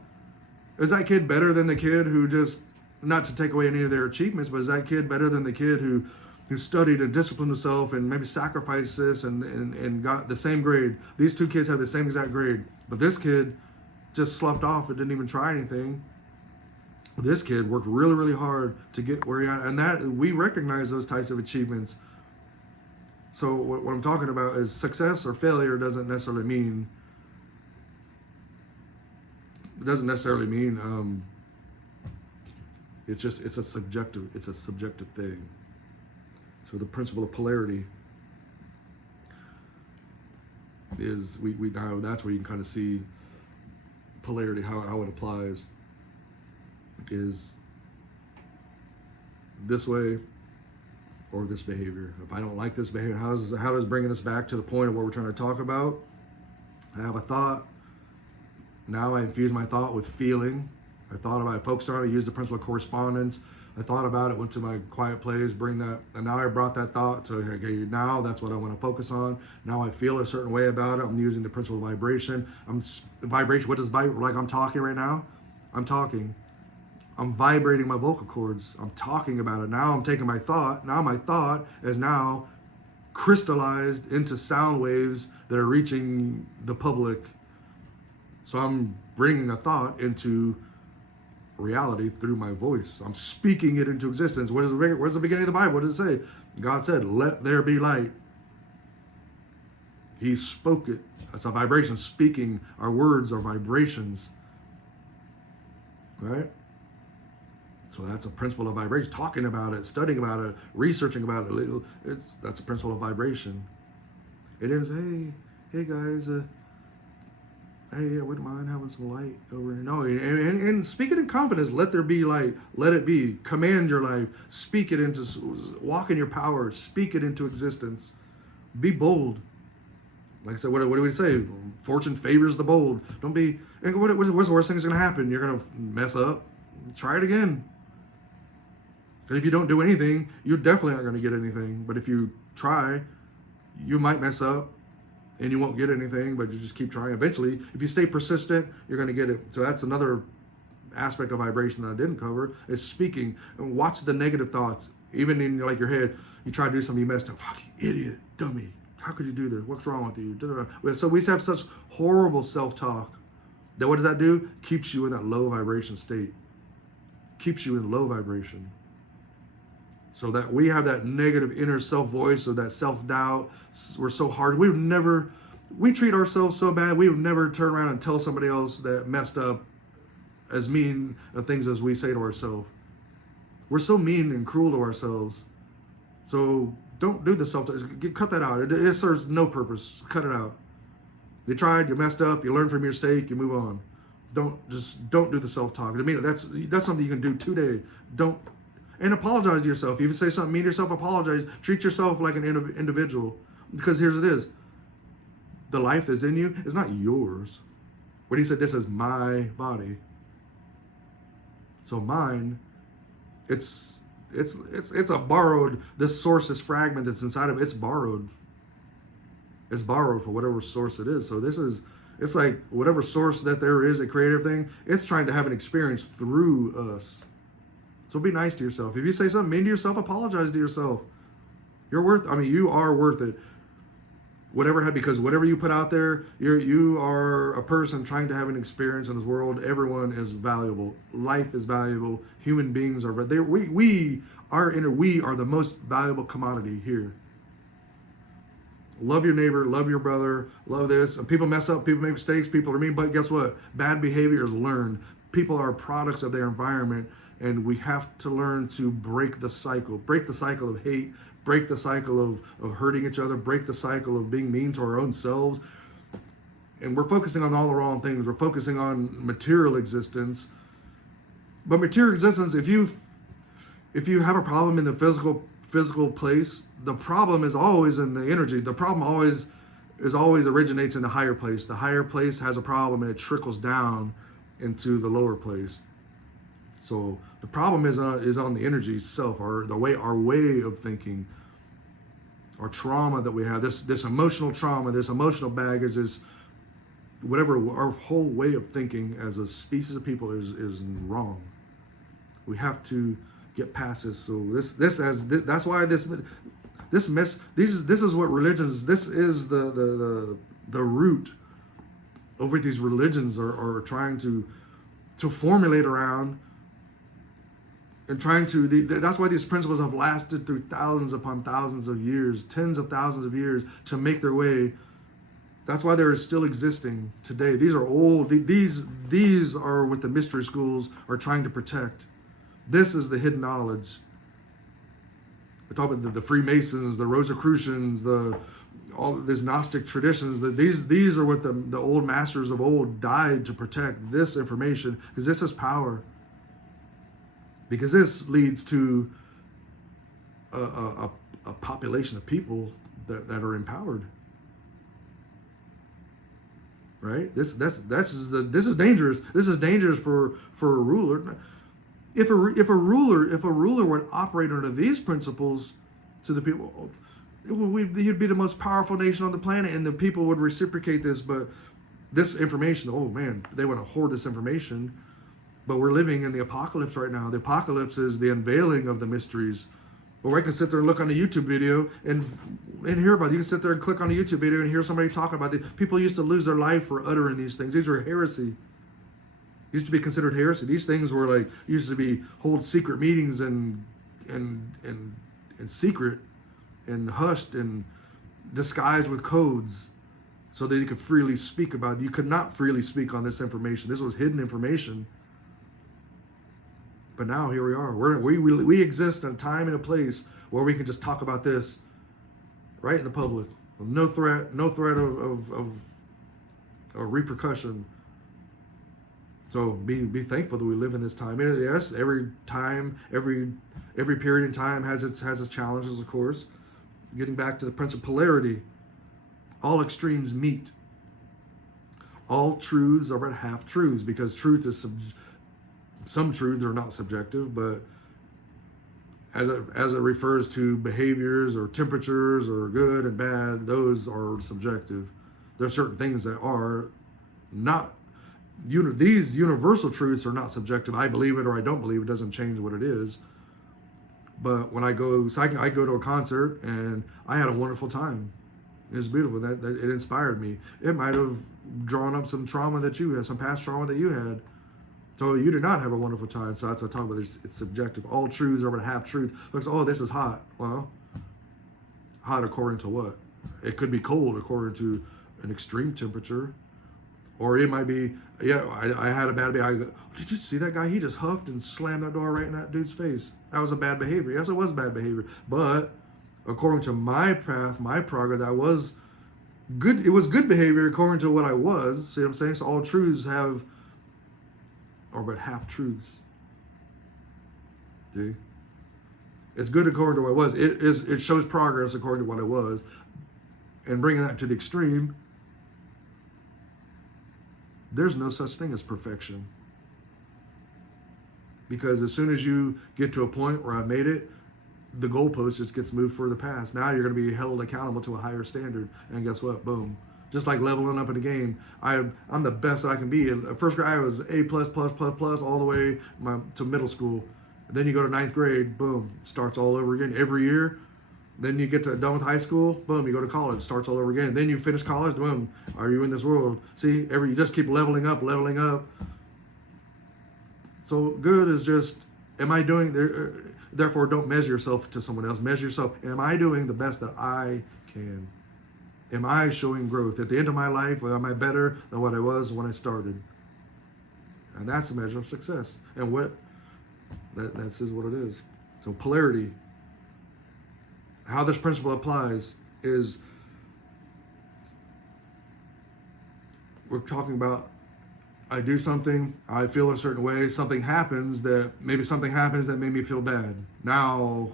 is that kid better than the kid who just, not to take away any of their achievements, but is that kid better than the kid who studied and disciplined himself and maybe sacrificed this and got the same grade? These two kids have the same exact grade, but this kid just sloughed off and didn't even try anything. This kid worked really, really hard to get where he at, and that we recognize those types of achievements. So what I'm talking about is success or failure doesn't necessarily mean it's a subjective thing. So the principle of polarity is we now that's where you can kind of see polarity, how it applies, is this way or this behavior. If I don't like this behavior, how does bringing us back to the point of what we're trying to talk about? I have a thought. Now I infuse my thought with feeling. I focused on it, I use the principle of correspondence. I thought about it, went to my quiet place, bring that, and now I brought that thought to, okay, now that's what I want to focus on. Now I feel a certain way about it. I'm using the principle of vibration. Vibration, what does vibrate? Like I'm talking right now. I'm talking. I'm vibrating my vocal cords. I'm talking about it. Now I'm taking my thought. Now my thought is now crystallized into sound waves that are reaching the public. So I'm bringing a thought into reality through my voice. I'm speaking it into existence. Where's the beginning of the Bible? What does it say? God said, let there be light. He spoke it. That's a vibration. Speaking, our words are vibrations. Right? So that's a principle of vibration. Talking about it, studying about it, researching about it. That's a principle of vibration. It didn't say, hey guys, hey, I wouldn't mind having some light over here. No, and speak it in confidence. Let there be light. Let it be. Command your life. Speak it into, walk in your power. Speak it into existence. Be bold. Like I said, what do we say? Fortune favors the bold. Don't be, and what's the worst thing that's going to happen? You're going to mess up. Try it again. Because if you don't do anything, you're definitely not going to get anything. But if you try, you might mess up and you won't get anything, but you just keep trying. Eventually, if you stay persistent, you're going to get it. So that's another aspect of vibration that I didn't cover, is speaking. And watch the negative thoughts. Even in like your head, you try to do something, you messed up. Fuck, you idiot, dummy. How could you do this? What's wrong with you? So we have such horrible self-talk that what does that do? Keeps you in that low vibration state. Keeps you in low vibration. So that we have that negative inner self voice or that self-doubt. We're so hard. We treat ourselves so bad, we would never turn around and tell somebody else that messed up as mean of things as we say to ourselves. We're so mean and cruel to ourselves. So don't do the self-talk. Cut that out. It serves no purpose. Cut it out. You tried, you messed up, you learn from your mistake, you move on. Don't do the self-talk. I mean, that's something you can do today. And apologize to yourself. If you say something mean to yourself, apologize. Treat yourself like an individual. Because here's it is. The life that's in you is not yours. When he said, this is my body. So mine, it's a borrowed, this source, this fragment that's inside of it, it's borrowed. It's borrowed for whatever source it is. So it's like whatever source that there is, a creative thing, it's trying to have an experience through us. So be nice to yourself. If you say something mean to yourself, apologize to yourself. You are worth it. Because whatever you put out there, you are a person trying to have an experience in this world. Everyone is valuable. Life is valuable. Human beings are we are the most valuable commodity here. Love your neighbor, love your brother, love this. And people mess up, people make mistakes, people are mean, but guess what? Bad behavior is learned. People are products of their environment. And we have to learn to break the cycle of hate, break the cycle of hurting each other, break the cycle of being mean to our own selves. And we're focusing on all the wrong things. We're focusing on material existence. But material existence, if you have a problem in the physical place, the problem is always in the energy. The problem always originates in the higher place. The higher place has a problem and it trickles down into the lower place. So the problem is on the energy itself, our way of thinking, our trauma that we have, this emotional trauma, this emotional baggage, is whatever. Our whole way of thinking as a species of people is wrong. We have to get past this. So that's why this is what religions. This is the root over these religions are trying to formulate around. And that's why these principles have lasted through thousands upon thousands of years, tens of thousands of years to make their way. That's why they're still existing today. These are old. These are what the mystery schools are trying to protect. This is the hidden knowledge. We talk about the Freemasons, the Rosicrucians, all of these Gnostic traditions. That these are what the old masters of old died to protect. This information, because this is power. Because this leads to a population of people that are empowered, right? This is dangerous. This is dangerous for a ruler. if a ruler would operate under these principles to the people, he'd be the most powerful nation on the planet, and the people would reciprocate this. But this information, oh man, they want to hoard this information. But we're living in the apocalypse right now. The apocalypse is the unveiling of the mysteries. Or I can sit there and look on a YouTube video and hear about it. You can sit there and click on a YouTube video and hear somebody talking about it. People used to lose their life for uttering these things. These are heresy. Used to be considered heresy. These things were like used to be hold secret meetings and secret and hushed and disguised with codes so that you could freely speak about it. You could not freely speak on this information. This was hidden information. But now here we are. We exist in a time and a place where we can just talk about this right in the public with no threat of repercussion. So be thankful that we live in this time. And yes, every period in time has its challenges, of course. Getting back to the principle of polarity, all extremes meet. All truths are but half truths, because truth is some truths are not subjective, but as it refers to behaviors or temperatures or good and bad, those are subjective. There are certain things that are not. These universal truths are not subjective. I believe it or I don't believe it. Doesn't change what it is. But when I go to a concert and I had a wonderful time. It was beautiful. That it inspired me. It might have drawn up some trauma that you had, some past trauma that you had. So you did not have a wonderful time. So that's what I talk about. It's subjective. All truths are but half truth. Looks, oh, this is hot. Well, hot according to what? It could be cold according to an extreme temperature. Or it might be, yeah, I had a bad day. Did you see that guy? He just huffed and slammed that door right in that dude's face. That was a bad behavior. Yes, it was bad behavior. But according to my path, my progress, that was good. It was good behavior according to what I was. See what I'm saying? So all truths are but half truths. See? It's good according to what I was. It shows progress according to what I was. And bringing that to the extreme, there's no such thing as perfection. Because as soon as you get to a point where I made it, the goalpost just gets moved further past. Now you're going to be held accountable to a higher standard. And guess what? Boom. Just like leveling up in the game, I'm the best that I can be. In first grade, I was A++++, all the way to middle school. And then you go to 9th grade, boom, it starts all over again every year. Then you get done with high school, boom, you go to college, starts all over again. Then you finish college, boom, are you in this world? See, you just keep leveling up. So good is just, am I doing, therefore don't measure yourself to someone else. Measure yourself, am I doing the best that I can? Am I showing growth? At the end of my life, am I better than what I was when I started? And that's a measure of success. And that's what it is. So polarity. How this principle applies is, we're talking about, I do something, I feel a certain way, something happens that made me feel bad. Now,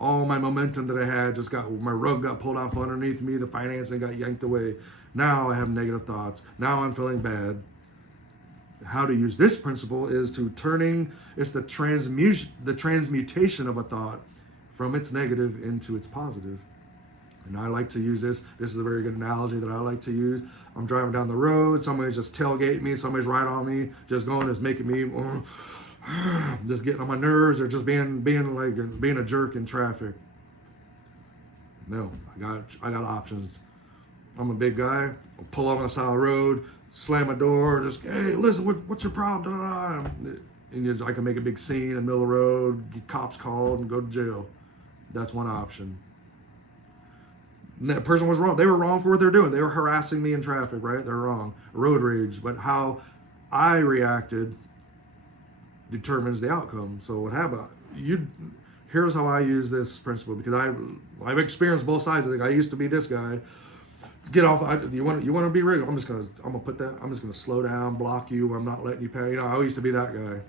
all my momentum that I had my rug got pulled out from underneath me, the financing got yanked away. Now I have negative thoughts. Now I'm feeling bad. How to use this principle is it's the transmutation of a thought from its negative into its positive. And I like to use this. This is a very good analogy that I like to use. I'm driving down the road. Somebody's just tailgating me. Somebody's right on me. Just making me, just getting on my nerves, or just being a jerk in traffic. No, I got options. I'm a big guy. I'll pull out on the side of the road, slam my door, just, hey, listen, what's your problem? And I can make a big scene in the middle of the road, get cops called, and go to jail. That's one option. And that person was wrong. They were wrong for what they're doing. They were harassing me in traffic, right? They're wrong. Road rage. But how I reacted determines the outcome. So what happened? Here's how I use this principle, because I've experienced both sides of it. I used to be this guy. Get off. You want to be real? I'm just gonna slow down, block you. I'm not letting you pass. I used to be that guy.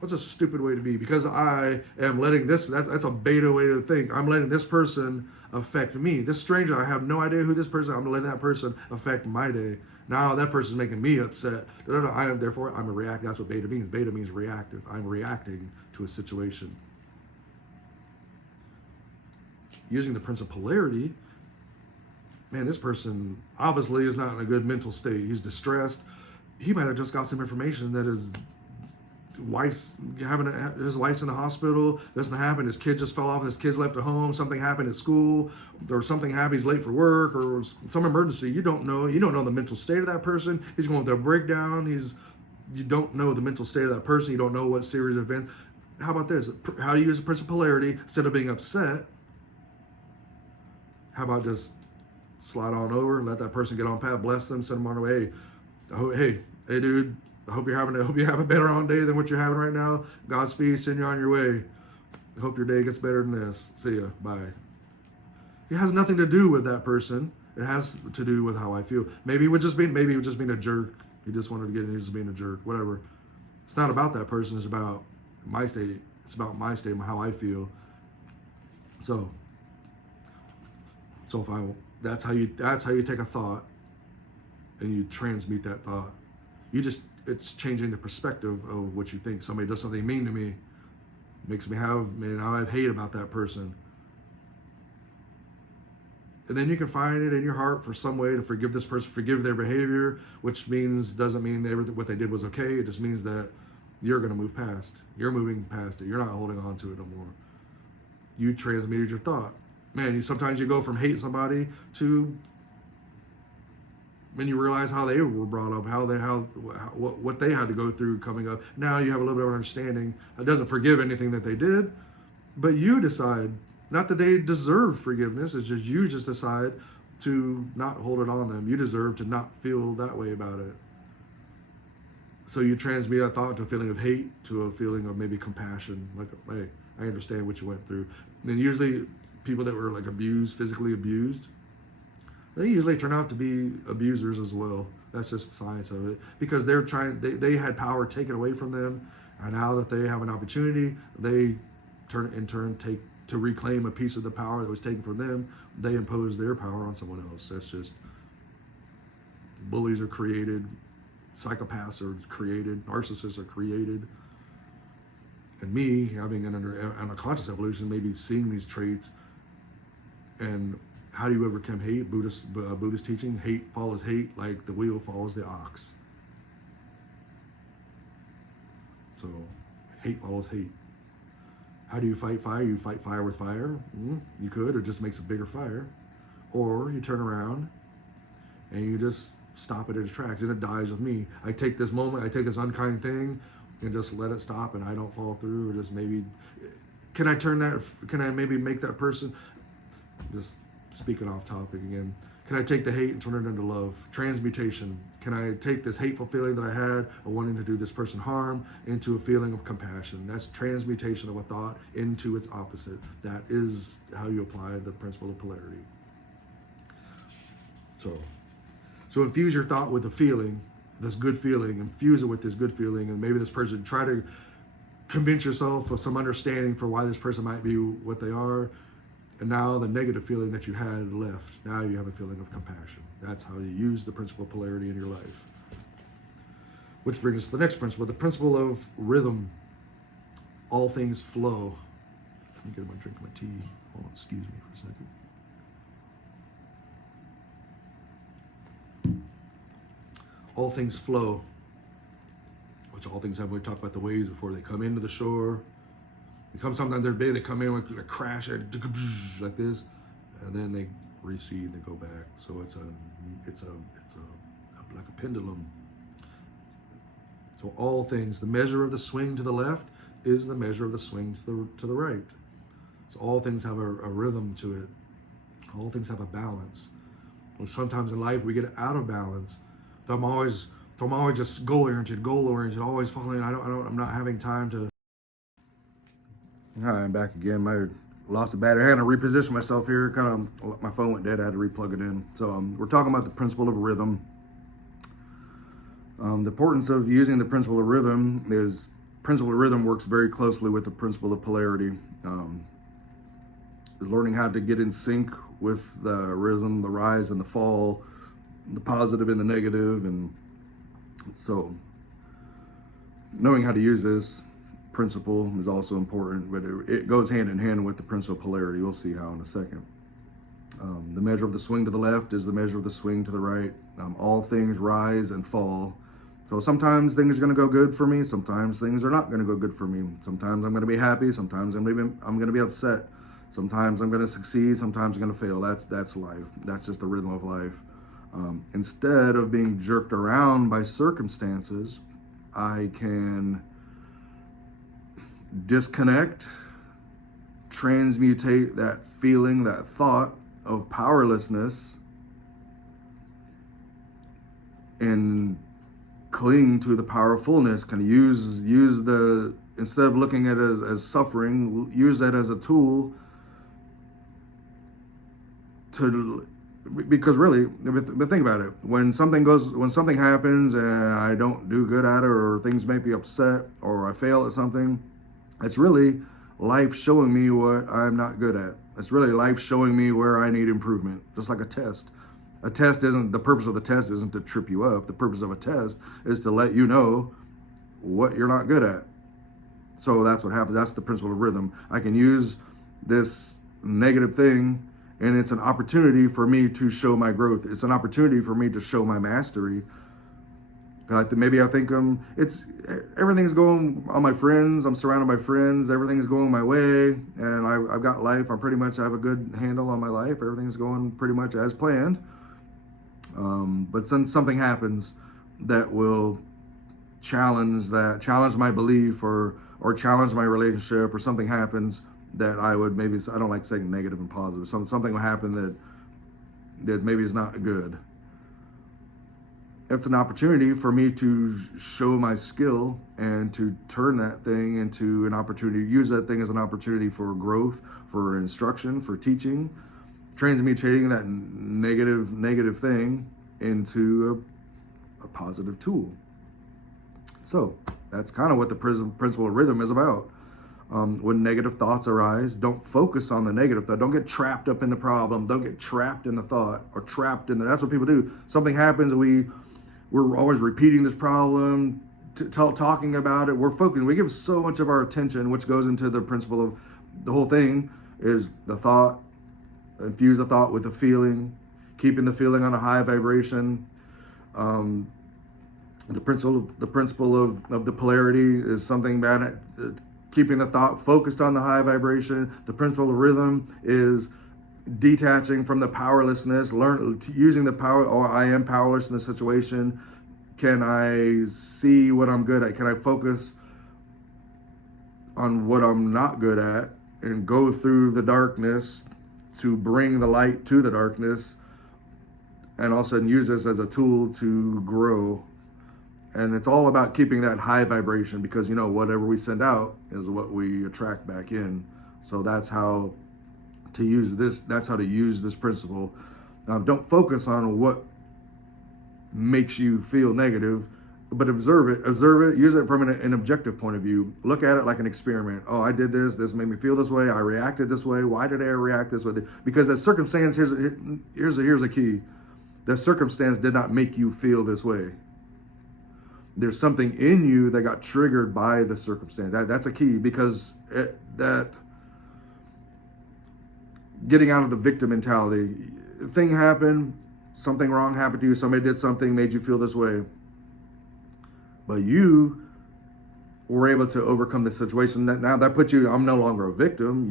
What's a stupid way to be? Because I am letting this. That's a beta way to think. I'm letting this person affect me. This stranger, I have no idea who this person is. I'm letting that person affect my day. Now that person's making me upset. Therefore, I'm a react. That's what beta means. Beta means reactive. I'm reacting to a situation. Using the principle of polarity, man, this person obviously is not in a good mental state. He's distressed. He might have just got some information that his wife's in the hospital. This happened. His kid just fell off. His kid's left at home. Something happened at school, or something happened. He's late for work, or some emergency. You don't know. You don't know the mental state of that person. He's going through a breakdown. You don't know the mental state of that person. You don't know what series of events. How about this? How do you use the principle of polarity instead of being upset? How about just slide on over, let that person get on path, bless them, send them on their way. Hey, dude. I hope you have a better on day than what you're having right now. Godspeed, send you on your way. I hope your day gets better than this. See ya. Bye. It has nothing to do with that person. It has to do with how I feel. Maybe it was just being a jerk. He just wanted to get in. He was just being a jerk. Whatever. It's not about that person. It's about my state. It's about my state, how I feel. So that's how you take a thought and you transmute that thought. It's changing the perspective of what you think. Somebody does something mean to me, makes me now I have hate about that person. And then you can find it in your heart for some way to forgive this person, forgive their behavior, which doesn't mean what they did was okay. It just means that you're going to move past. You're moving past it. You're not holding on to it no more. You transmuted your thought. Man, sometimes you go from hate somebody to when you realize how they were brought up, what they had to go through coming up. Now you have a little bit of understanding. It doesn't forgive anything that they did, but you decide, not that they deserve forgiveness, it's just you just decide to not hold it on them. You deserve to not feel that way about it. So you transmute that thought to a feeling of hate, to a feeling of maybe compassion, like, hey, I understand what you went through. And usually people that were like abused, physically abused, they usually turn out to be abusers as well. That's just the science of it. Because they had power taken away from them, and now that they have an opportunity, they take to reclaim a piece of the power that was taken from them, they impose their power on someone else. That's just, bullies are created, psychopaths are created, narcissists are created. And me, having an unconscious evolution, maybe seeing these traits. And how do you overcome hate? Buddhist teaching, hate follows hate like the wheel follows the ox. So hate follows hate. How do you fight fire? You fight fire with fire. You could, or just makes a bigger fire. Or you turn around and you just stop it in its tracks, and it dies with me. I take this moment, I take this unkind thing and just let it stop, and I don't fall through, or just maybe, can I maybe make that person, just speaking off topic again, can I take the hate and turn it into love? Transmutation. Can I take this hateful feeling that I had of wanting to do this person harm into a feeling of compassion? That's transmutation of a thought into its opposite. That is how you apply the principle of polarity. So infuse your thought with a feeling, this good feeling, infuse it with this good feeling, and maybe this person, try to convince yourself of some understanding for why this person might be what they are. And now the negative feeling that you had left, now you have a feeling of compassion. That's how you use the principle of polarity in your life. Which brings us to the next principle, the principle of rhythm. All things flow. Let me get a drink of my tea. Hold on, excuse me for a second. All things flow, which all things have, we talked about the waves before. They come into the shore. Sometimes they're big, they come in with a crash like this, and then they recede, they go back. So it's like a pendulum. So all things, the measure of the swing to the left is the measure of the swing to the right. So all things have a rhythm to it. All things have a balance. Well, sometimes in life we get out of balance. If I'm always just goal-oriented, always falling. I'm not having time to. All right, I'm back again. I lost the battery. I had to reposition myself here. My phone went dead. I had to replug it in. So we're talking about the principle of rhythm. The importance of using the principle of rhythm is principle of rhythm works very closely with the principle of polarity. Learning how to get in sync with the rhythm, the rise and the fall the positive and the negative. And so knowing how to use this principle is also important, but it goes hand in hand with the principle of polarity. We'll see how in a second. The measure of the swing to the left is the measure of the swing to the right. All things rise and fall. So sometimes things are going to go good for me. Sometimes things are not going to go good for me. Sometimes I'm going to be happy. Sometimes I'm going to be upset. Sometimes I'm going to succeed. Sometimes I'm going to fail. That's life. That's just the rhythm of life. Instead of being jerked around by circumstances, I can disconnect, transmutate that feeling, that thought of powerlessness, and cling to the powerfulness. Kind of use the, instead of looking at it as suffering, use that as a tool to, because really, but think about it. When something happens and I don't do good at it, or things make me upset, or I fail at something, it's really life showing me what I'm not good at. It's really life showing me where I need improvement. Just like a test. A test isn't, the purpose of the test isn't to trip you up. The purpose of a test is to let you know what you're not good at. So that's what happens. That's the principle of rhythm. I can use this negative thing, and it's an opportunity for me to show my growth. It's an opportunity for me to show my mastery. Maybe I think it's everything's going on my friends. I'm surrounded by friends. Everything's going my way, and I've got life. I have a good handle on my life. Everything's going pretty much as planned. But then something happens that will challenge my belief, or challenge my relationship, or something happens that I don't like saying negative and positive. Something will happen that maybe is not good. It's an opportunity for me to show my skill and to turn that thing into an opportunity, use that thing as an opportunity for growth, for instruction, for teaching, transmuting that negative thing into a positive tool. So that's kind of what the principle of rhythm is about. When negative thoughts arise, don't focus on the negative thought. Don't get trapped up in the problem. Don't get trapped in the thought, or trapped in that's what people do. Something happens, we're always repeating this problem, talking about it. We're focusing. We give so much of our attention, which goes into the principle of the whole thing is the thought. Infuse the thought with a feeling, keeping the feeling on a high vibration. The principle of the polarity is something bad. Keeping the thought focused on the high vibration. The principle of rhythm is detaching from the powerlessness, using the power. Oh, I am powerless in this situation. Can I see what I'm good at? Can I focus on what I'm not good at and go through the darkness to bring the light to the darkness, and all of a sudden use this as a tool to grow? And it's all about keeping that high vibration, because whatever we send out is what we attract back in. So that's how to use this. That's how to use this principle. Don't focus on what makes you feel negative, but observe it. Use it from an objective point of view. Look at it like an experiment. Oh, I did this. This made me feel this way. I reacted this way. Why did I react this way? Because that circumstance. Here's a key. That circumstance did not make you feel this way. There's something in you that got triggered by the circumstance. That's a key, because that getting out of the victim mentality. Thing happened, something wrong happened to you, somebody did something, made you feel this way. But you were able to overcome the situation. Now that puts you, I'm no longer a victim.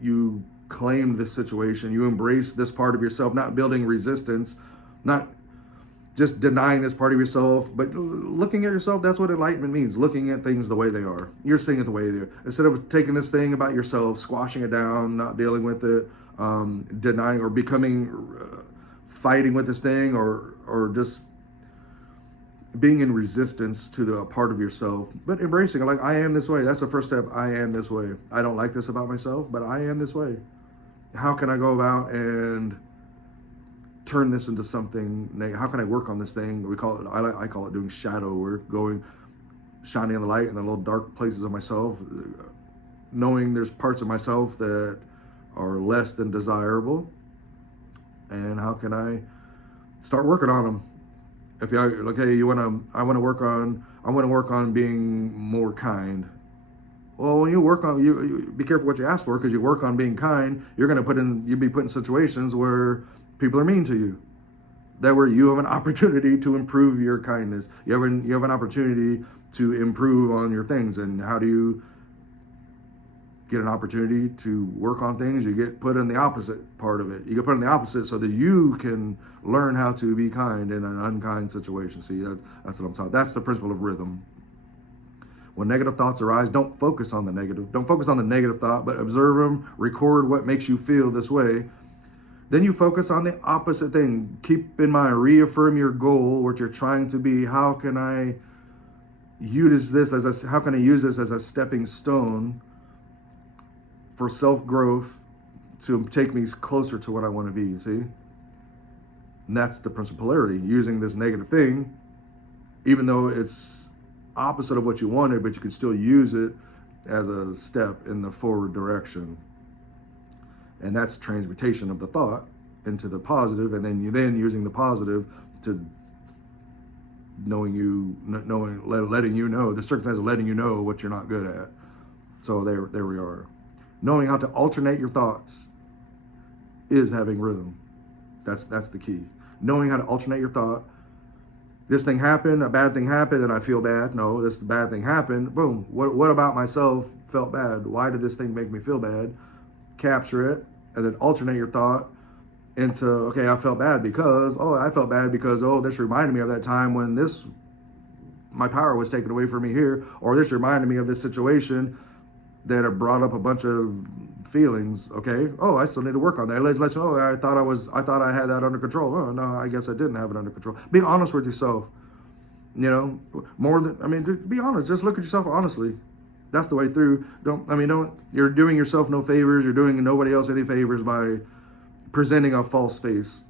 You claimed this situation. You embraced this part of yourself, not building resistance, not just denying this part of yourself, but looking at yourself. That's what enlightenment means. Looking at things the way they are. You're seeing it the way they are. Instead of taking this thing about yourself, squashing it down, not dealing with it, denying or becoming, fighting with this thing, or just being in resistance to the part of yourself, but embracing it. Like, I am this way. That's the first step. I am this way. I don't like this about myself, but I am this way. How can I go about and turn this into something? How can I work on this thing? I call it doing shadow work, shining on the light in the little dark places of myself, knowing there's parts of myself that are less than desirable. And how can I start working on them. If you okay, I want to work on being more kind. Well, when you work on you be careful what you ask for, because you work on being kind, you'll be put in situations where people are mean to you. That where you have an opportunity to improve your kindness. You have an opportunity to improve on your things. And how do you get an opportunity to work on things? You get put in the opposite part of it. You get put in the opposite so that you can learn how to be kind in an unkind situation. See, that's what I'm talking. That's the principle of rhythm. When negative thoughts arise, don't focus on the negative. Don't focus on the negative thought, but observe them, record what makes you feel this way. Then you focus on the opposite thing. Keep in mind, reaffirm your goal, what you're trying to be. How can I use this as a stepping stone for self-growth to take me closer to what I want to be, see? And that's the principal polarity, using this negative thing, even though it's opposite of what you wanted, but you can still use it as a step in the forward direction. And that's transmutation of the thought into the positive, and then using the positive to letting you know, the circumstance of letting you know what you're not good at. So there we are. Knowing how to alternate your thoughts is having rhythm. That's the key. Knowing how to alternate your thought. This thing happened, a bad thing happened, and I feel bad. No, this bad thing happened. Boom. What about myself felt bad? Why did this thing make me feel bad? Capture it, and then alternate your thought into, okay, I felt bad because, this reminded me of that time when my power was taken away from me here, or this reminded me of this situation that it brought up a bunch of feelings. Okay, I still need to work on that. Let's you know, I thought I had that under control. Oh no, I guess I didn't have it under control. Be honest with yourself. You know, be honest. Just look at yourself honestly. That's the way through. You're doing yourself no favors. You're doing nobody else any favors by presenting a false face.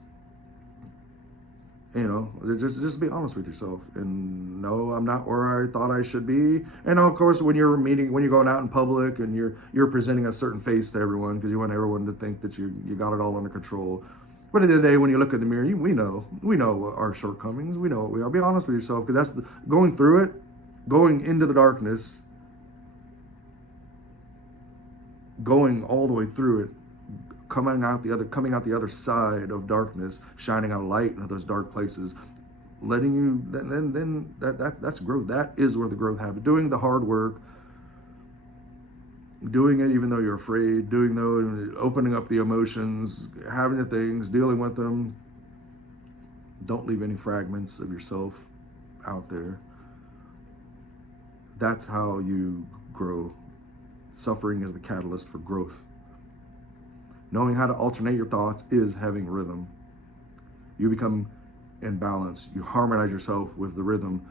You know, just be honest with yourself. And no, I'm not where I thought I should be. And of course, when you're going out in public and you're presenting a certain face to everyone because you want everyone to think that you got it all under control. But at the end of the day, when you look in the mirror, we know our shortcomings. We know what we are. Be honest with yourself, because that's going through it, going into the darkness, going all the way through it, coming out the other side of darkness, shining a light into those dark places, letting you then that's growth. That is where the growth happens. Doing the hard work, doing it even though you're afraid, opening up the emotions, having the things, dealing with them. Don't leave any fragments of yourself out there. That's how you grow. Suffering is the catalyst for growth. Knowing how to alternate your thoughts is having rhythm. You become in balance. You harmonize yourself with the rhythm.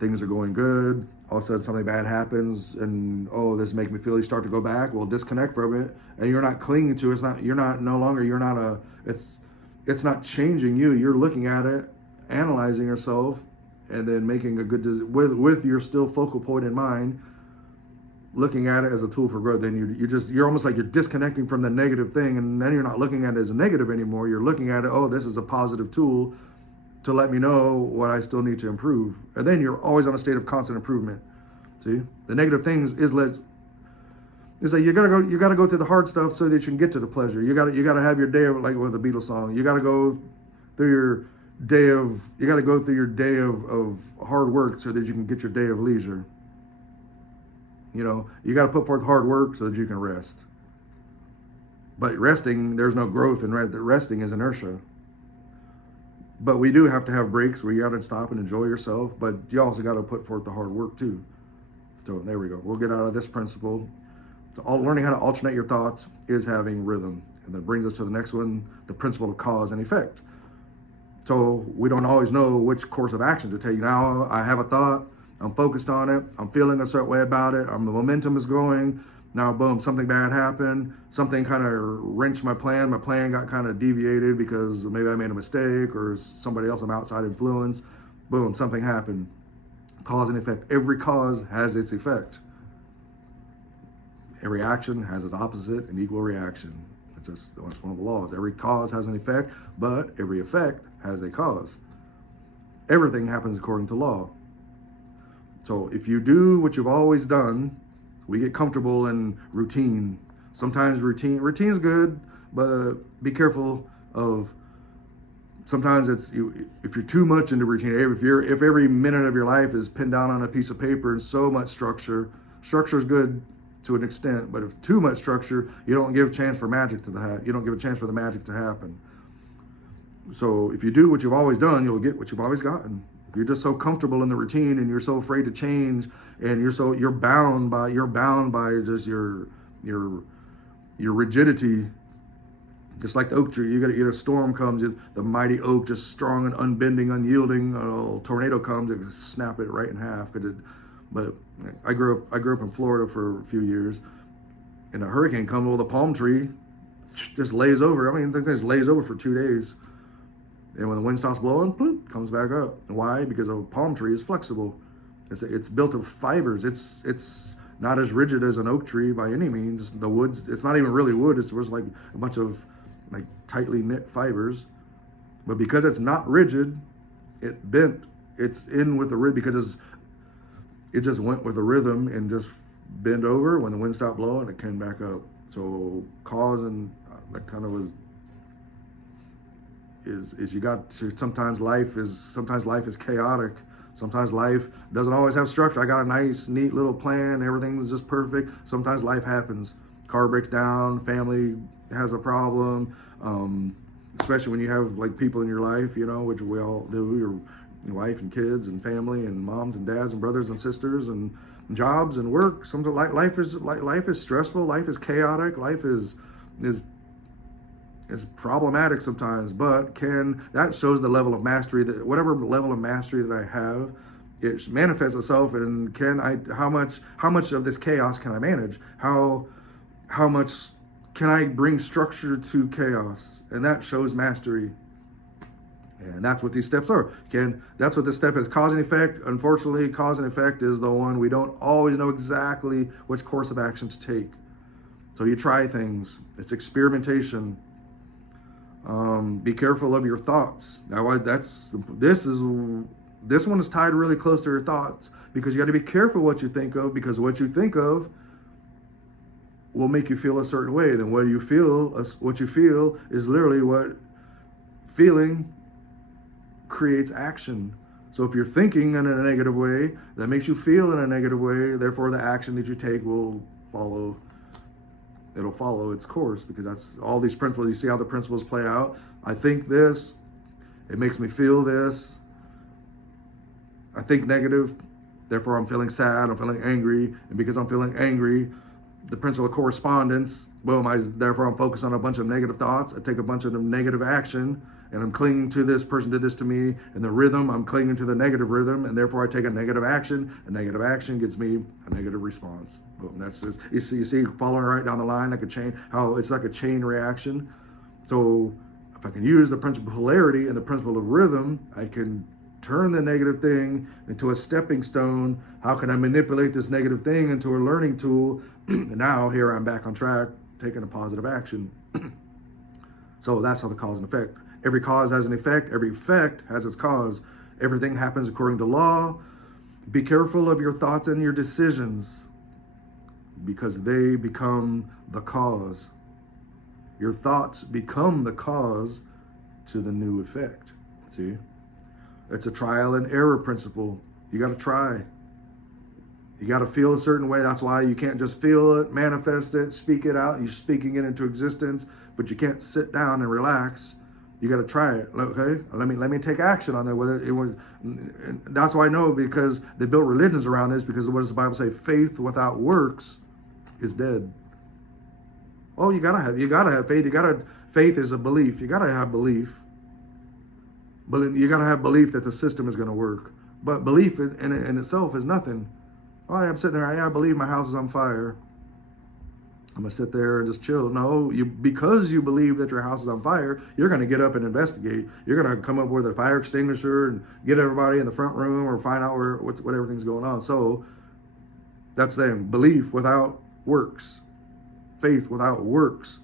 Things are going good. All of a sudden something bad happens and, this makes me feel, you start to go back. Well, disconnect from it. And you're not clinging to it. It's not changing you. You're looking at it, analyzing yourself, and then making a good decision with your still focal point in mind, looking at it as a tool for growth. Then you're almost like you're disconnecting from the negative thing, and then you're not looking at it as a negative anymore. You're looking at it, this is a positive tool to let me know what I still need to improve. And then you're always on a state of constant improvement. See, the negative things is like you gotta go through the hard stuff so that you can get to the pleasure. You gotta have your day of, like with the Beatles song. You gotta go through your day of hard work so that you can get your day of leisure. You know, you got to put forth hard work so that you can rest. But resting, there's no growth in resting is inertia. But we do have to have breaks where you got to stop and enjoy yourself. But you also got to put forth the hard work too. So there we go. We'll get out of this principle. So learning how to alternate your thoughts is having rhythm. And that brings us to the next one, the principle of cause and effect. So we don't always know which course of action to take. Now I have a thought. I'm focused on it. I'm feeling a certain way about it. The momentum is going. Now, boom, something bad happened. Something kind of wrenched my plan. My plan got kind of deviated because maybe I made a mistake or somebody else, some outside influence. Boom, something happened. Cause and effect. Every cause has its effect. Every action has its opposite and equal reaction. That's one of the laws. Every cause has an effect, but every effect has a cause. Everything happens according to law. So if you do what you've always done, we get comfortable in routine. Sometimes routine's good, but be careful of, sometimes if you're too much into routine, if every minute of your life is pinned down on a piece of paper and so much structure is good to an extent, but if too much structure, you don't give a chance for you don't give a chance for the magic to happen. So if you do what you've always done, you'll get what you've always gotten. If you're just so comfortable in the routine and you're so afraid to change, and you're bound by just your rigidity. Just like the oak tree, you get a storm comes, the mighty oak, just strong and unbending, unyielding. A tornado comes, it just snap it right in half. But I grew up in Florida for a few years, and a hurricane comes, well, the palm tree just lays over. I mean, the thing just lays over for 2 days, and when the wind stops blowing, poof, comes back up. Why? Because a palm tree is flexible. It's built of fibers. It's not as rigid as an oak tree by any means. The wood's, it's not even really wood. It's just like a bunch of like tightly knit fibers. But because it's not rigid, it bent. It's in with the rhythm because it just went with the rhythm and just bent over. When the wind stopped blowing, it came back up. So cause and that kind of was is you got to, sometimes life is chaotic. Sometimes life doesn't always have structure. I got a nice, neat little plan. Everything's just perfect. Sometimes life happens. Car breaks down. Family has a problem. Especially when you have like people in your life, which we all do. Your wife and kids and family and moms and dads and brothers and sisters and jobs and work. Sometimes life is stressful. Life is chaotic. Life is problematic sometimes, but that shows the level of mastery, that whatever level of mastery that I have, it manifests itself in how much of this chaos can I manage? How much can I bring structure to chaos? And that shows mastery. And that's what these steps are. That's what this step is. Cause and effect. Unfortunately, cause and effect is the one we don't always know exactly which course of action to take. So you try things. It's experimentation. Be careful of your thoughts. Now, this one is tied really close to your thoughts, because you got to be careful what you think of, because what you think of will make you feel a certain way. Then what you feel is literally what feeling creates action. So if you're thinking in a negative way, that makes you feel in a negative way. Therefore, the action that you take will follow. It'll follow its course, because that's all these principles. You see how the principles play out. I think this, it makes me feel this. I think negative, therefore I'm feeling sad, I'm feeling angry, and because I'm feeling angry, the principle of correspondence, boom, therefore I'm focused on a bunch of negative thoughts. I take a bunch of negative action, and I'm clinging to this person did this to me, and the rhythm, I'm clinging to the negative rhythm, and therefore I take a negative action. A negative action gets me a negative response. Boom, that's just, you see following right down the line, like a chain, how it's like a chain reaction. So if I can use the principle of polarity and the principle of rhythm, I can turn the negative thing into a stepping stone. How can I manipulate this negative thing into a learning tool? And now here I'm back on track, taking a positive action. So that's how the cause and effect. Every cause has an effect. Every effect has its cause. Everything happens according to law. Be careful of your thoughts and your decisions, because they become the cause. Your thoughts become the cause to the new effect. See? It's a trial and error principle. You got to try. You got to feel a certain way. That's why you can't just feel it, manifest it, speak it out. You're speaking it into existence, but you can't sit down and relax. You got to try it. Okay, let me take action on that. Whether it was, that's why I know, because they built religions around this. Because what does the Bible say? Faith without works is dead. Oh, you gotta have faith. Faith is a belief. You gotta have belief. But you gotta have belief that the system is going to work. But belief in itself is nothing. Oh, I'm sitting there. I believe my house is on fire. I'm gonna sit there and just chill. No, because you believe that your house is on fire, you're gonna get up and investigate. You're gonna come up with a fire extinguisher and get everybody in the front room, or find out what everything's going on. So that's them. Belief without works, faith without works.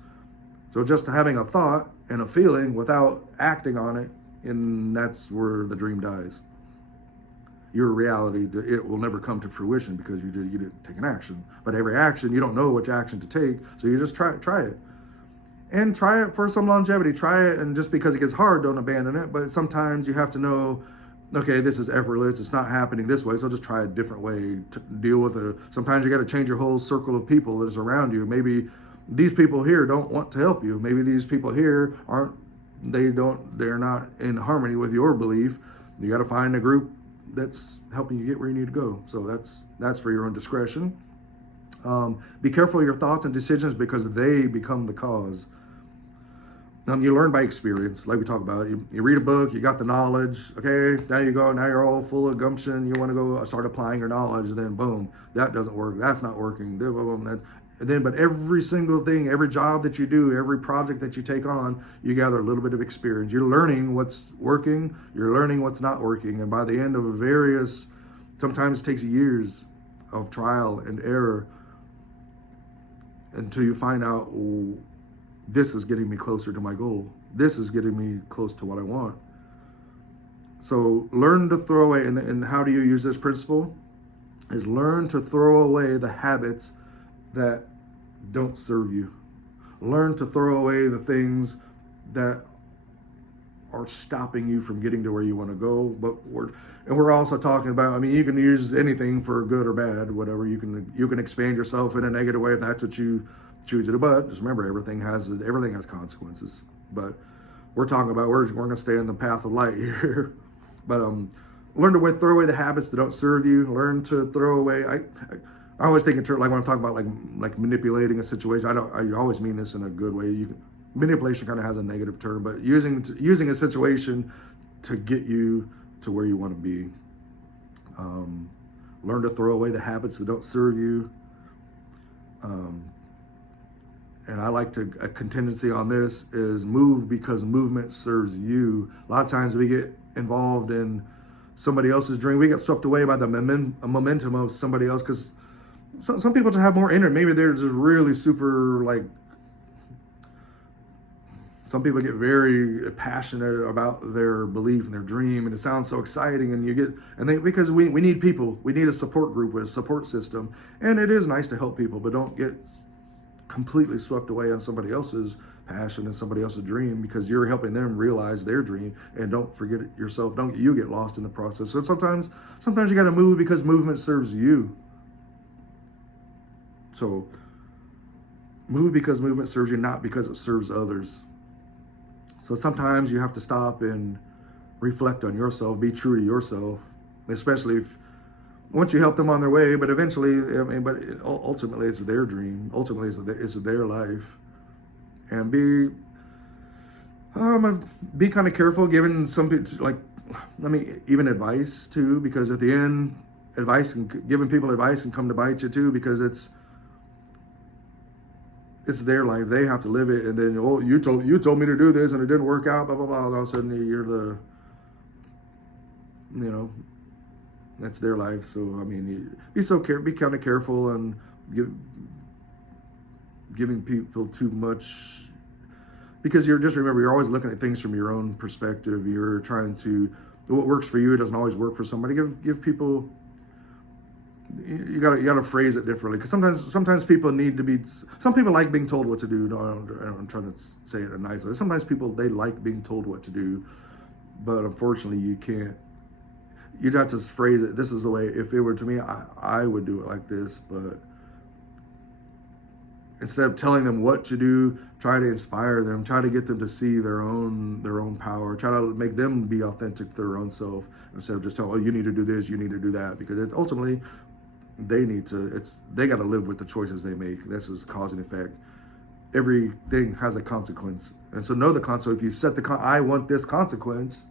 So just having a thought and a feeling without acting on it, and that's where the dream dies. Your reality, it will never come to fruition because you didn't take an action. But every action, you don't know which action to take, so you just try it. And try it for some longevity. Try it, and just because it gets hard, don't abandon it. But sometimes you have to know, okay, this is effortless. It's not happening this way, so just try a different way to deal with it. Sometimes you got to change your whole circle of people that is around you. Maybe these people here don't want to help you. Maybe these people here they're not in harmony with your belief. You got to find a group that's helping you get where you need to go. So that's for your own discretion. Be careful of your thoughts and decisions because they become the cause. You learn by experience, like we talked about. You read a book, you got the knowledge. Okay, now you go. Now you're all full of gumption. You want to go start applying your knowledge, and then boom, that doesn't work. That's not working. But every single thing, every job that you do, every project that you take on, you gather a little bit of experience. You're learning what's working. You're learning what's not working, and by the end of sometimes it takes years of trial and error until you find out, this is getting me closer to my goal. This is getting me close to what I want. So learn to throw away, and how do you use this principle? Is learn to throw away the habits that don't serve you. Learn to throw away the things that are stopping you from getting to where you want to go. But we're also talking about, you can use anything for good or bad, whatever. You can expand yourself in a negative way if that's what you choose to do. But just remember, everything has consequences. But we're talking about we're going to stay in the path of light here. But learn to throw away the habits that don't serve you. Learn to throw away. I always think in terms, like when I'm talking about like manipulating a situation. I always mean this in a good way. Manipulation kind of has a negative term, but using a situation to get you to where you want to be. Learn to throw away the habits that don't serve you. And I like a contingency on this is move because movement serves you. A lot of times we get involved in somebody else's dream. We get swept away by the momentum of somebody else, because some people just have more energy. Maybe they're just really super some people get very passionate about their belief and their dream, and it sounds so exciting, and because we need people. We need a support group, a support system, and it is nice to help people, but don't get completely swept away on somebody else's passion and somebody else's dream, because you're helping them realize their dream. And don't forget it yourself. Don't you get lost in the process. So sometimes you got to move because movement serves you. So move because movement serves you, not because it serves others. So sometimes you have to stop and reflect on yourself, be true to yourself, especially once you help them on their way. But eventually, ultimately it's their dream. Ultimately it's their life. And be kind of careful giving some people, even advice too, because at the end, giving people advice can come to bite you too, because it's their life. They have to live it, and then you told me to do this and it didn't work out, blah blah blah. And all of a sudden you're that's their life. So be kind of careful and giving people too much, because remember, you're always looking at things from your own perspective. You're trying to, what works for you doesn't always work for somebody. Give people, you gotta phrase it differently, because sometimes people some people like being told what to do. I'm trying to say it in a nice way. Sometimes people, they like being told what to do, but unfortunately you'd have to phrase it. This is the way, if it were to me, I would do it like this. But instead of telling them what to do, try to inspire them, try to get them to see their own power, try to make them be authentic to their own self, instead of just telling, you need to do this, you need to do that, because it's ultimately they got to live with the choices they make. This is cause and effect. Everything has a consequence, and so know the consequence. If you set I want this consequence,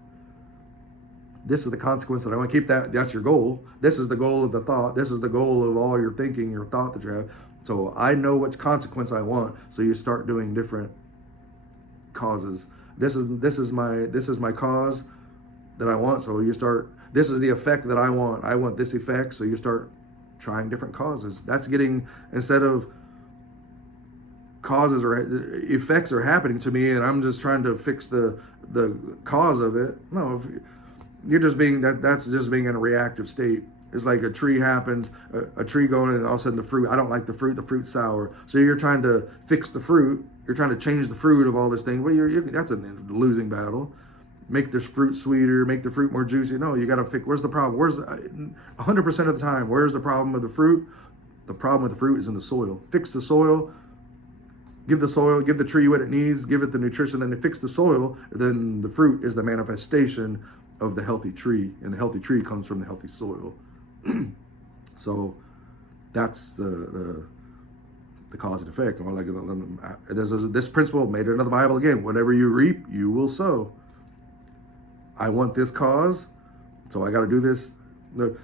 this is the consequence that I want to keep. That's your goal. This is the goal of the thought. This is the goal of all your thinking, your thought that you have. So I know which consequence I want. So you start doing different causes. This is my cause that I want. So you start. This is the effect that I want. I want this effect. So you start trying different causes. That's getting, instead of causes or effects are happening to me, and I'm just trying to fix the cause of it. No, if you're just being that's just being in a reactive state. It's like a tree happens, a tree going, and all of a sudden the fruit. I don't like the fruit's sour. So you're trying to fix the fruit. You're trying to change the fruit of all this thing. Well, that's a losing battle. Make this fruit sweeter, make the fruit more juicy. No, you got to fix. Where's the problem? 100% of the time? Where's the problem with the fruit? The problem with the fruit is in the soil. Fix the soil. Give the tree what it needs. Give it the nutrition. Then to fix the soil, then the fruit is the manifestation of the healthy tree, and the healthy tree comes from the healthy soil. So that's the cause and effect. Like this principle made it into the Bible again. Whatever you reap, you will sow. I want this cause, so I got to do this.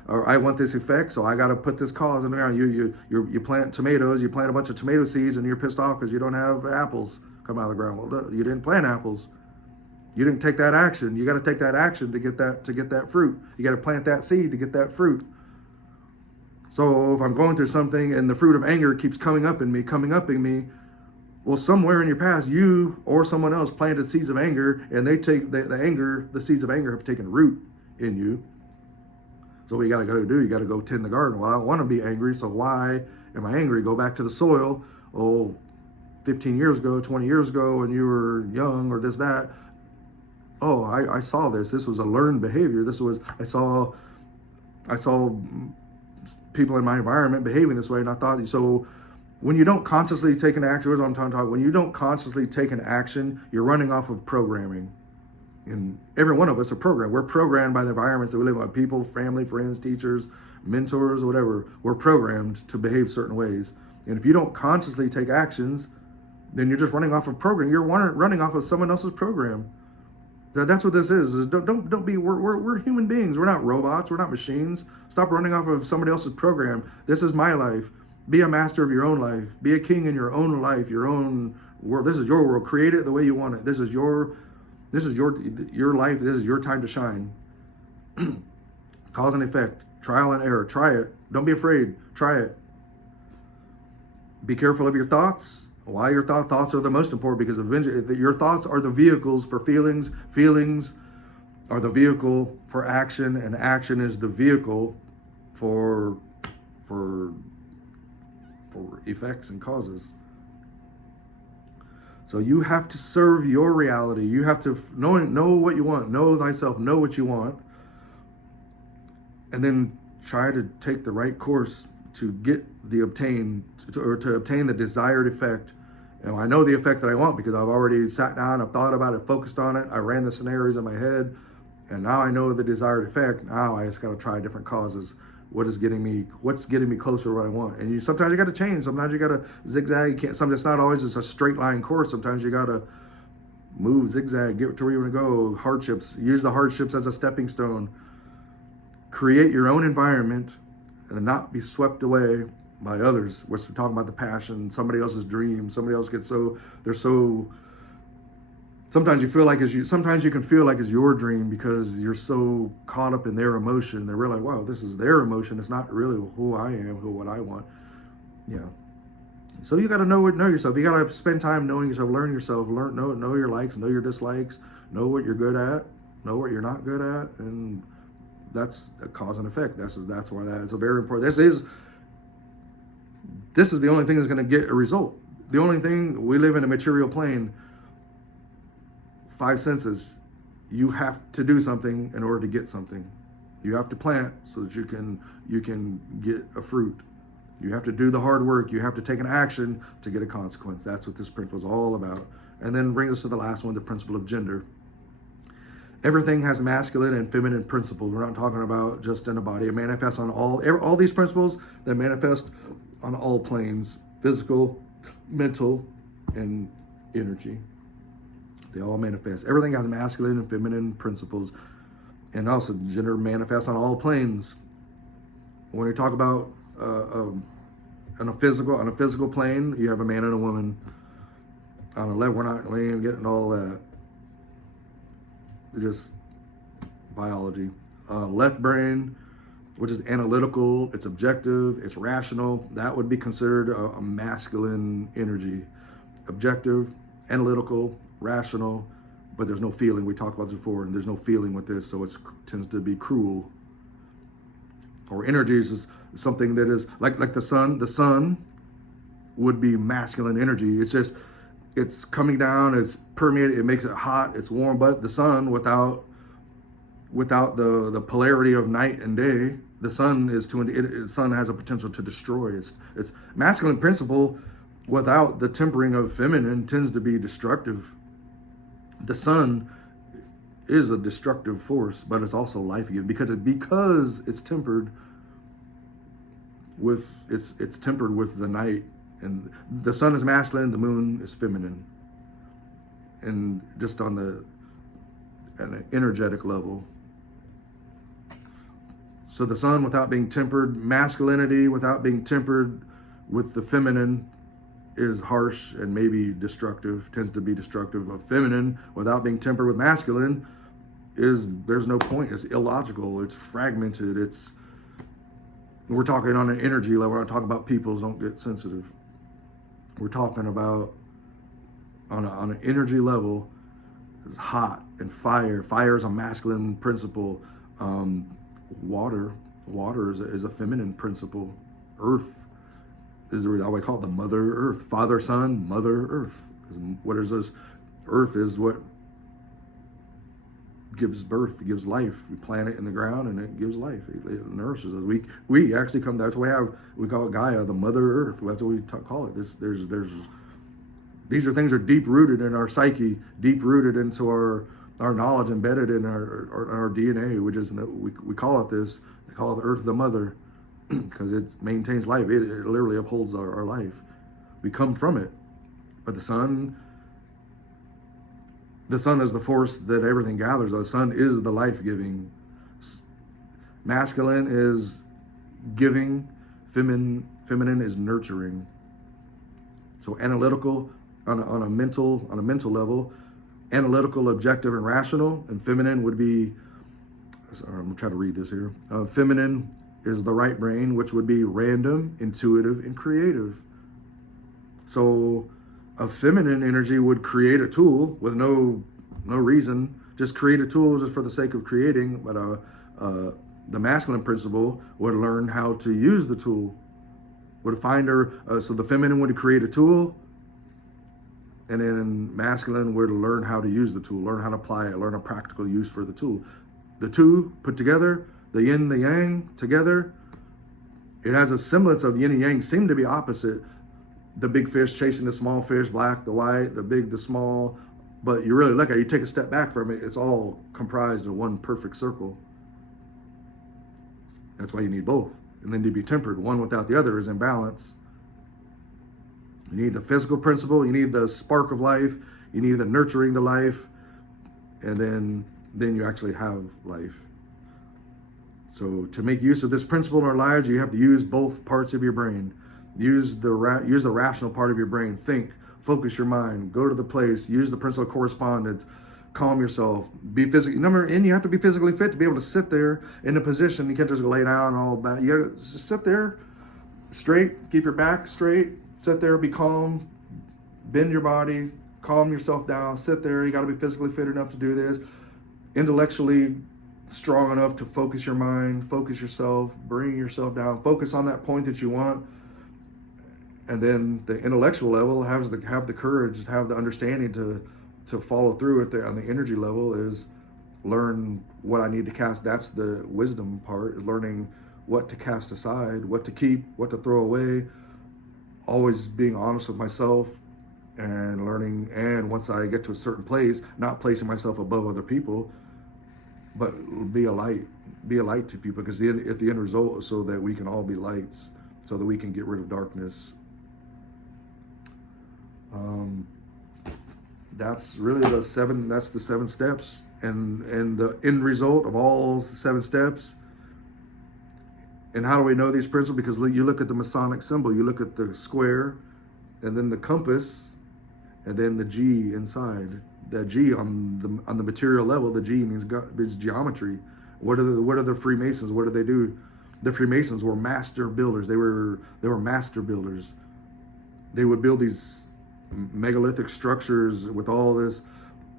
Or I want this effect, so I got to put this cause in the ground. You plant tomatoes, you plant a bunch of tomato seeds, and you're pissed off because you don't have apples come out of the ground. Well, you didn't plant apples. You didn't take that action. You got to take that action to get that fruit. You got to plant that seed to get that fruit. So if I'm going through something and the fruit of anger keeps coming up in me, well, somewhere in your past, you or someone else planted seeds of anger, and they take the seeds of anger have taken root in you. So what you got to go do, you got to go tend the garden. Well, I don't want to be angry, so why am I angry? Go back to the soil. 15 years ago, 20 years ago, when you were young, or this, that. Oh, I saw this. This was a learned behavior. I saw people in my environment behaving this way, and I thought, so when you don't consciously take an action, here's what I'm talking about. When you don't consciously take an action, you're running off of programming. And every one of us are programmed. We're programmed by the environments that we live in, by people, family, friends, teachers, mentors, whatever. We're programmed to behave certain ways. And if you don't consciously take actions, then you're just running off of program. You're running off of someone else's program. That's what this is don't be, we're human beings. We're not robots. We're not machines. Stop running off of somebody else's program. This is my life. Be a master of your own life. Be a king in your own life, your own world. This is your world. Create it the way you want it. This is your life. This is your time to shine. Cause and effect, trial and error. Try it. Don't be afraid. Try it. Be careful of your thoughts. Why your thoughts are the most important, because eventually your thoughts are the vehicles for feelings. Feelings are the vehicle for action, and action is the vehicle for effects and causes. So you have to serve your reality. You have to know what you want, know thyself, know what you want, and then try to take the right course to get to obtain the desired effect. And I know the effect that I want because I've already sat down, I've thought about it, focused on it, I ran the scenarios in my head, and now I know the desired effect. Now I just got to try different causes. What's getting me closer to what I want? And sometimes you got to change. Sometimes you got to zigzag. You can't. It's not always just a straight line course. Sometimes you got to move, zigzag, get to where you want to go. Hardships. Use the hardships as a stepping stone. Create your own environment, and not be swept away by others. We're talking about the passion, somebody else's dream. Somebody else gets sometimes you feel like sometimes you can feel like it's your dream because you're so caught up in their emotion. They realize, wow, this is their emotion. It's not really who I am, what I want. Yeah. So you got to know yourself. You got to spend time knowing yourself, learn yourself, know your likes, know your dislikes, know what you're good at, know what you're not good at, and that's a cause and effect. That's why that is a very important. This is the only thing that's going to get a result. The only thing, we live in a material plane. 5 senses. You have to do something in order to get something. You have to plant so that you can get a fruit. You have to do the hard work. You have to take an action to get a consequence. That's what this principle is all about. And then brings us to the last one, the principle of gender. Everything has masculine and feminine principles. We're not talking about just in a body. It manifests on all these principles that manifest on all planes: physical, mental, and energy. They all manifest. Everything has masculine and feminine principles. And also gender manifests on all planes. When you talk about on a physical plane, you have a man and a woman. On the left, we ain't getting all that. It's just biology. Left brain, which is analytical, it's objective, it's rational. That would be considered a masculine energy. objective, analytical, rational, but there's no feeling. We talked about this before, and there's no feeling with this, so it tends to be cruel. Or energies is something that is like the sun. The sun would be masculine energy. It's coming down, it's permeated, it makes it hot, it's warm. But the sun, without the polarity of night and day, the sun the sun has a potential to destroy. It's masculine principle without the tempering of feminine tends to be destructive. The sun is a destructive force, but it's also life-giving because it's tempered with it's tempered with the night. And the sun is masculine, the moon is feminine. And just on an energetic level. So the sun without being tempered, masculinity without being tempered with the feminine is harsh and maybe destructive, tends to be destructive. Of feminine without being tempered with masculine there's no point. It's illogical, it's fragmented, we're talking on an energy level. We're not talking about people, don't get sensitive. We're talking about on an energy level. It's hot and fire. Fire is a masculine principle. Water is a feminine principle. Earth is I would call it the Mother Earth. Father, Son, Mother Earth. What is this? Earth is what gives birth, gives life. We plant it in the ground and it gives life. It nourishes us. We actually come. That's why we call it Gaia, the Mother Earth. That's what we call it. These are things that are deep rooted in our psyche, deep rooted into our knowledge, embedded in our DNA, which is we call it this. They call it the Earth, the Mother, because it maintains life. It literally upholds our life. We come from it, but the sun is the force that everything gathers. The sun is the life-giving. Masculine is giving, feminine is nurturing. So analytical on a mental level, analytical, objective, and rational, and feminine would be, I'm gonna try to read this here. Feminine is the right brain, which would be random, intuitive, and creative. So a feminine energy would create a tool with no reason, just create a tool just for the sake of creating. But the masculine principle would learn how to use the tool, would find her. So the feminine would create a tool, and then masculine would learn how to use the tool, learn how to apply it, learn a practical use for the tool. The two put together, the yin, the yang together, it has a semblance of yin and yang, seem to be opposite. The big fish chasing the small fish, black, the white, the big, the small. But you really look at it, you take a step back from it, it's all comprised of one perfect circle. That's why you need both. And then to be tempered, one without the other is imbalance. You need the physical principle, you need the spark of life, you need the nurturing the life, and then you actually have life. So to make use of this principle in our lives, you have to use both parts of your brain. Use the rational part of your brain. Think, focus your mind, go to the place, use the principle of correspondence, calm yourself, be physically, and you have to be physically fit to be able to sit there in a position. You can't just lay down all bad. You gotta just sit there straight, keep your back straight, sit there, be calm, bend your body, calm yourself down, sit there. You gotta be physically fit enough to do this, intellectually strong enough to focus your mind, focus yourself, bring yourself down, focus on that point that you want. And then the intellectual level have the courage, have the understanding to follow through it. On the energy level is learn what I need to cast. That's the wisdom part, learning what to cast aside, what to keep, what to throw away. Always being honest with myself and learning. And once I get to a certain place, not placing myself above other people, but be a light to people. Because at the end result is so that we can all be lights, so that we can get rid of darkness. That's really the seven steps, and the end result of all 7 steps. And how do we know these principles? Because you look at the Masonic symbol, you look at the square, and then the compass, and then the G inside. That G on the material level, the G means geometry. What are the Freemasons? What do they do? The Freemasons were master builders. They were master builders. They would build these megalithic structures with all this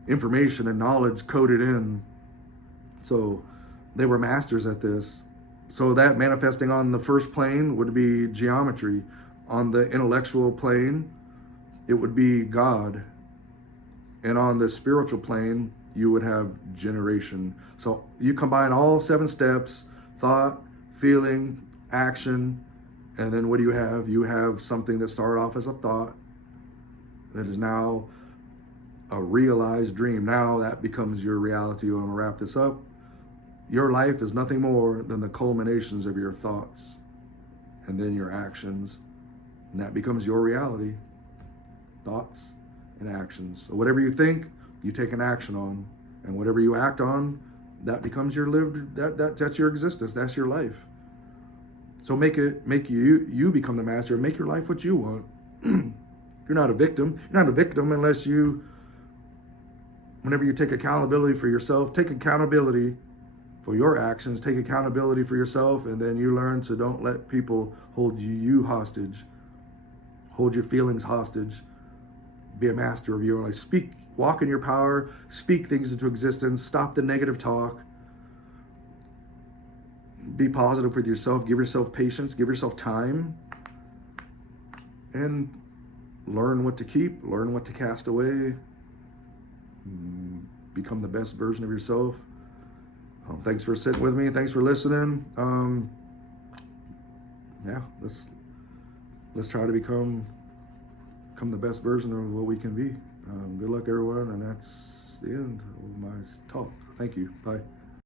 information and knowledge coded in. So they were masters at this. So that manifesting on the first plane would be geometry. On the intellectual plane, it would be God. And on the spiritual plane, you would have generation. So you combine all 7 steps: thought, feeling, action, and then what do you have? You have something that started off as a thought that is now a realized dream. Now that becomes your reality. I'm gonna wrap this up. Your life is nothing more than the culminations of your thoughts and then your actions. And that becomes your reality. Thoughts and actions. So whatever you think, you take an action on. And whatever you act on, that becomes your lived, that's your existence. That's your life. So make you become the master and make your life what you want. You're not a victim. You're not a victim unless whenever you take accountability for yourself, take accountability for your actions, take accountability for yourself, and then you learn to don't let people hold you hostage, hold your feelings hostage. Be a master of your own life. Speak, walk in your power, speak things into existence, stop the negative talk. Be positive with yourself, give yourself patience, give yourself time, and learn what to keep, learn what to cast away. Become the best version of yourself. Thanks for sitting with me. Thanks for listening. Yeah, let's try to become the best version of what we can be. Good luck, everyone, and that's the end of my talk. Thank you. Bye.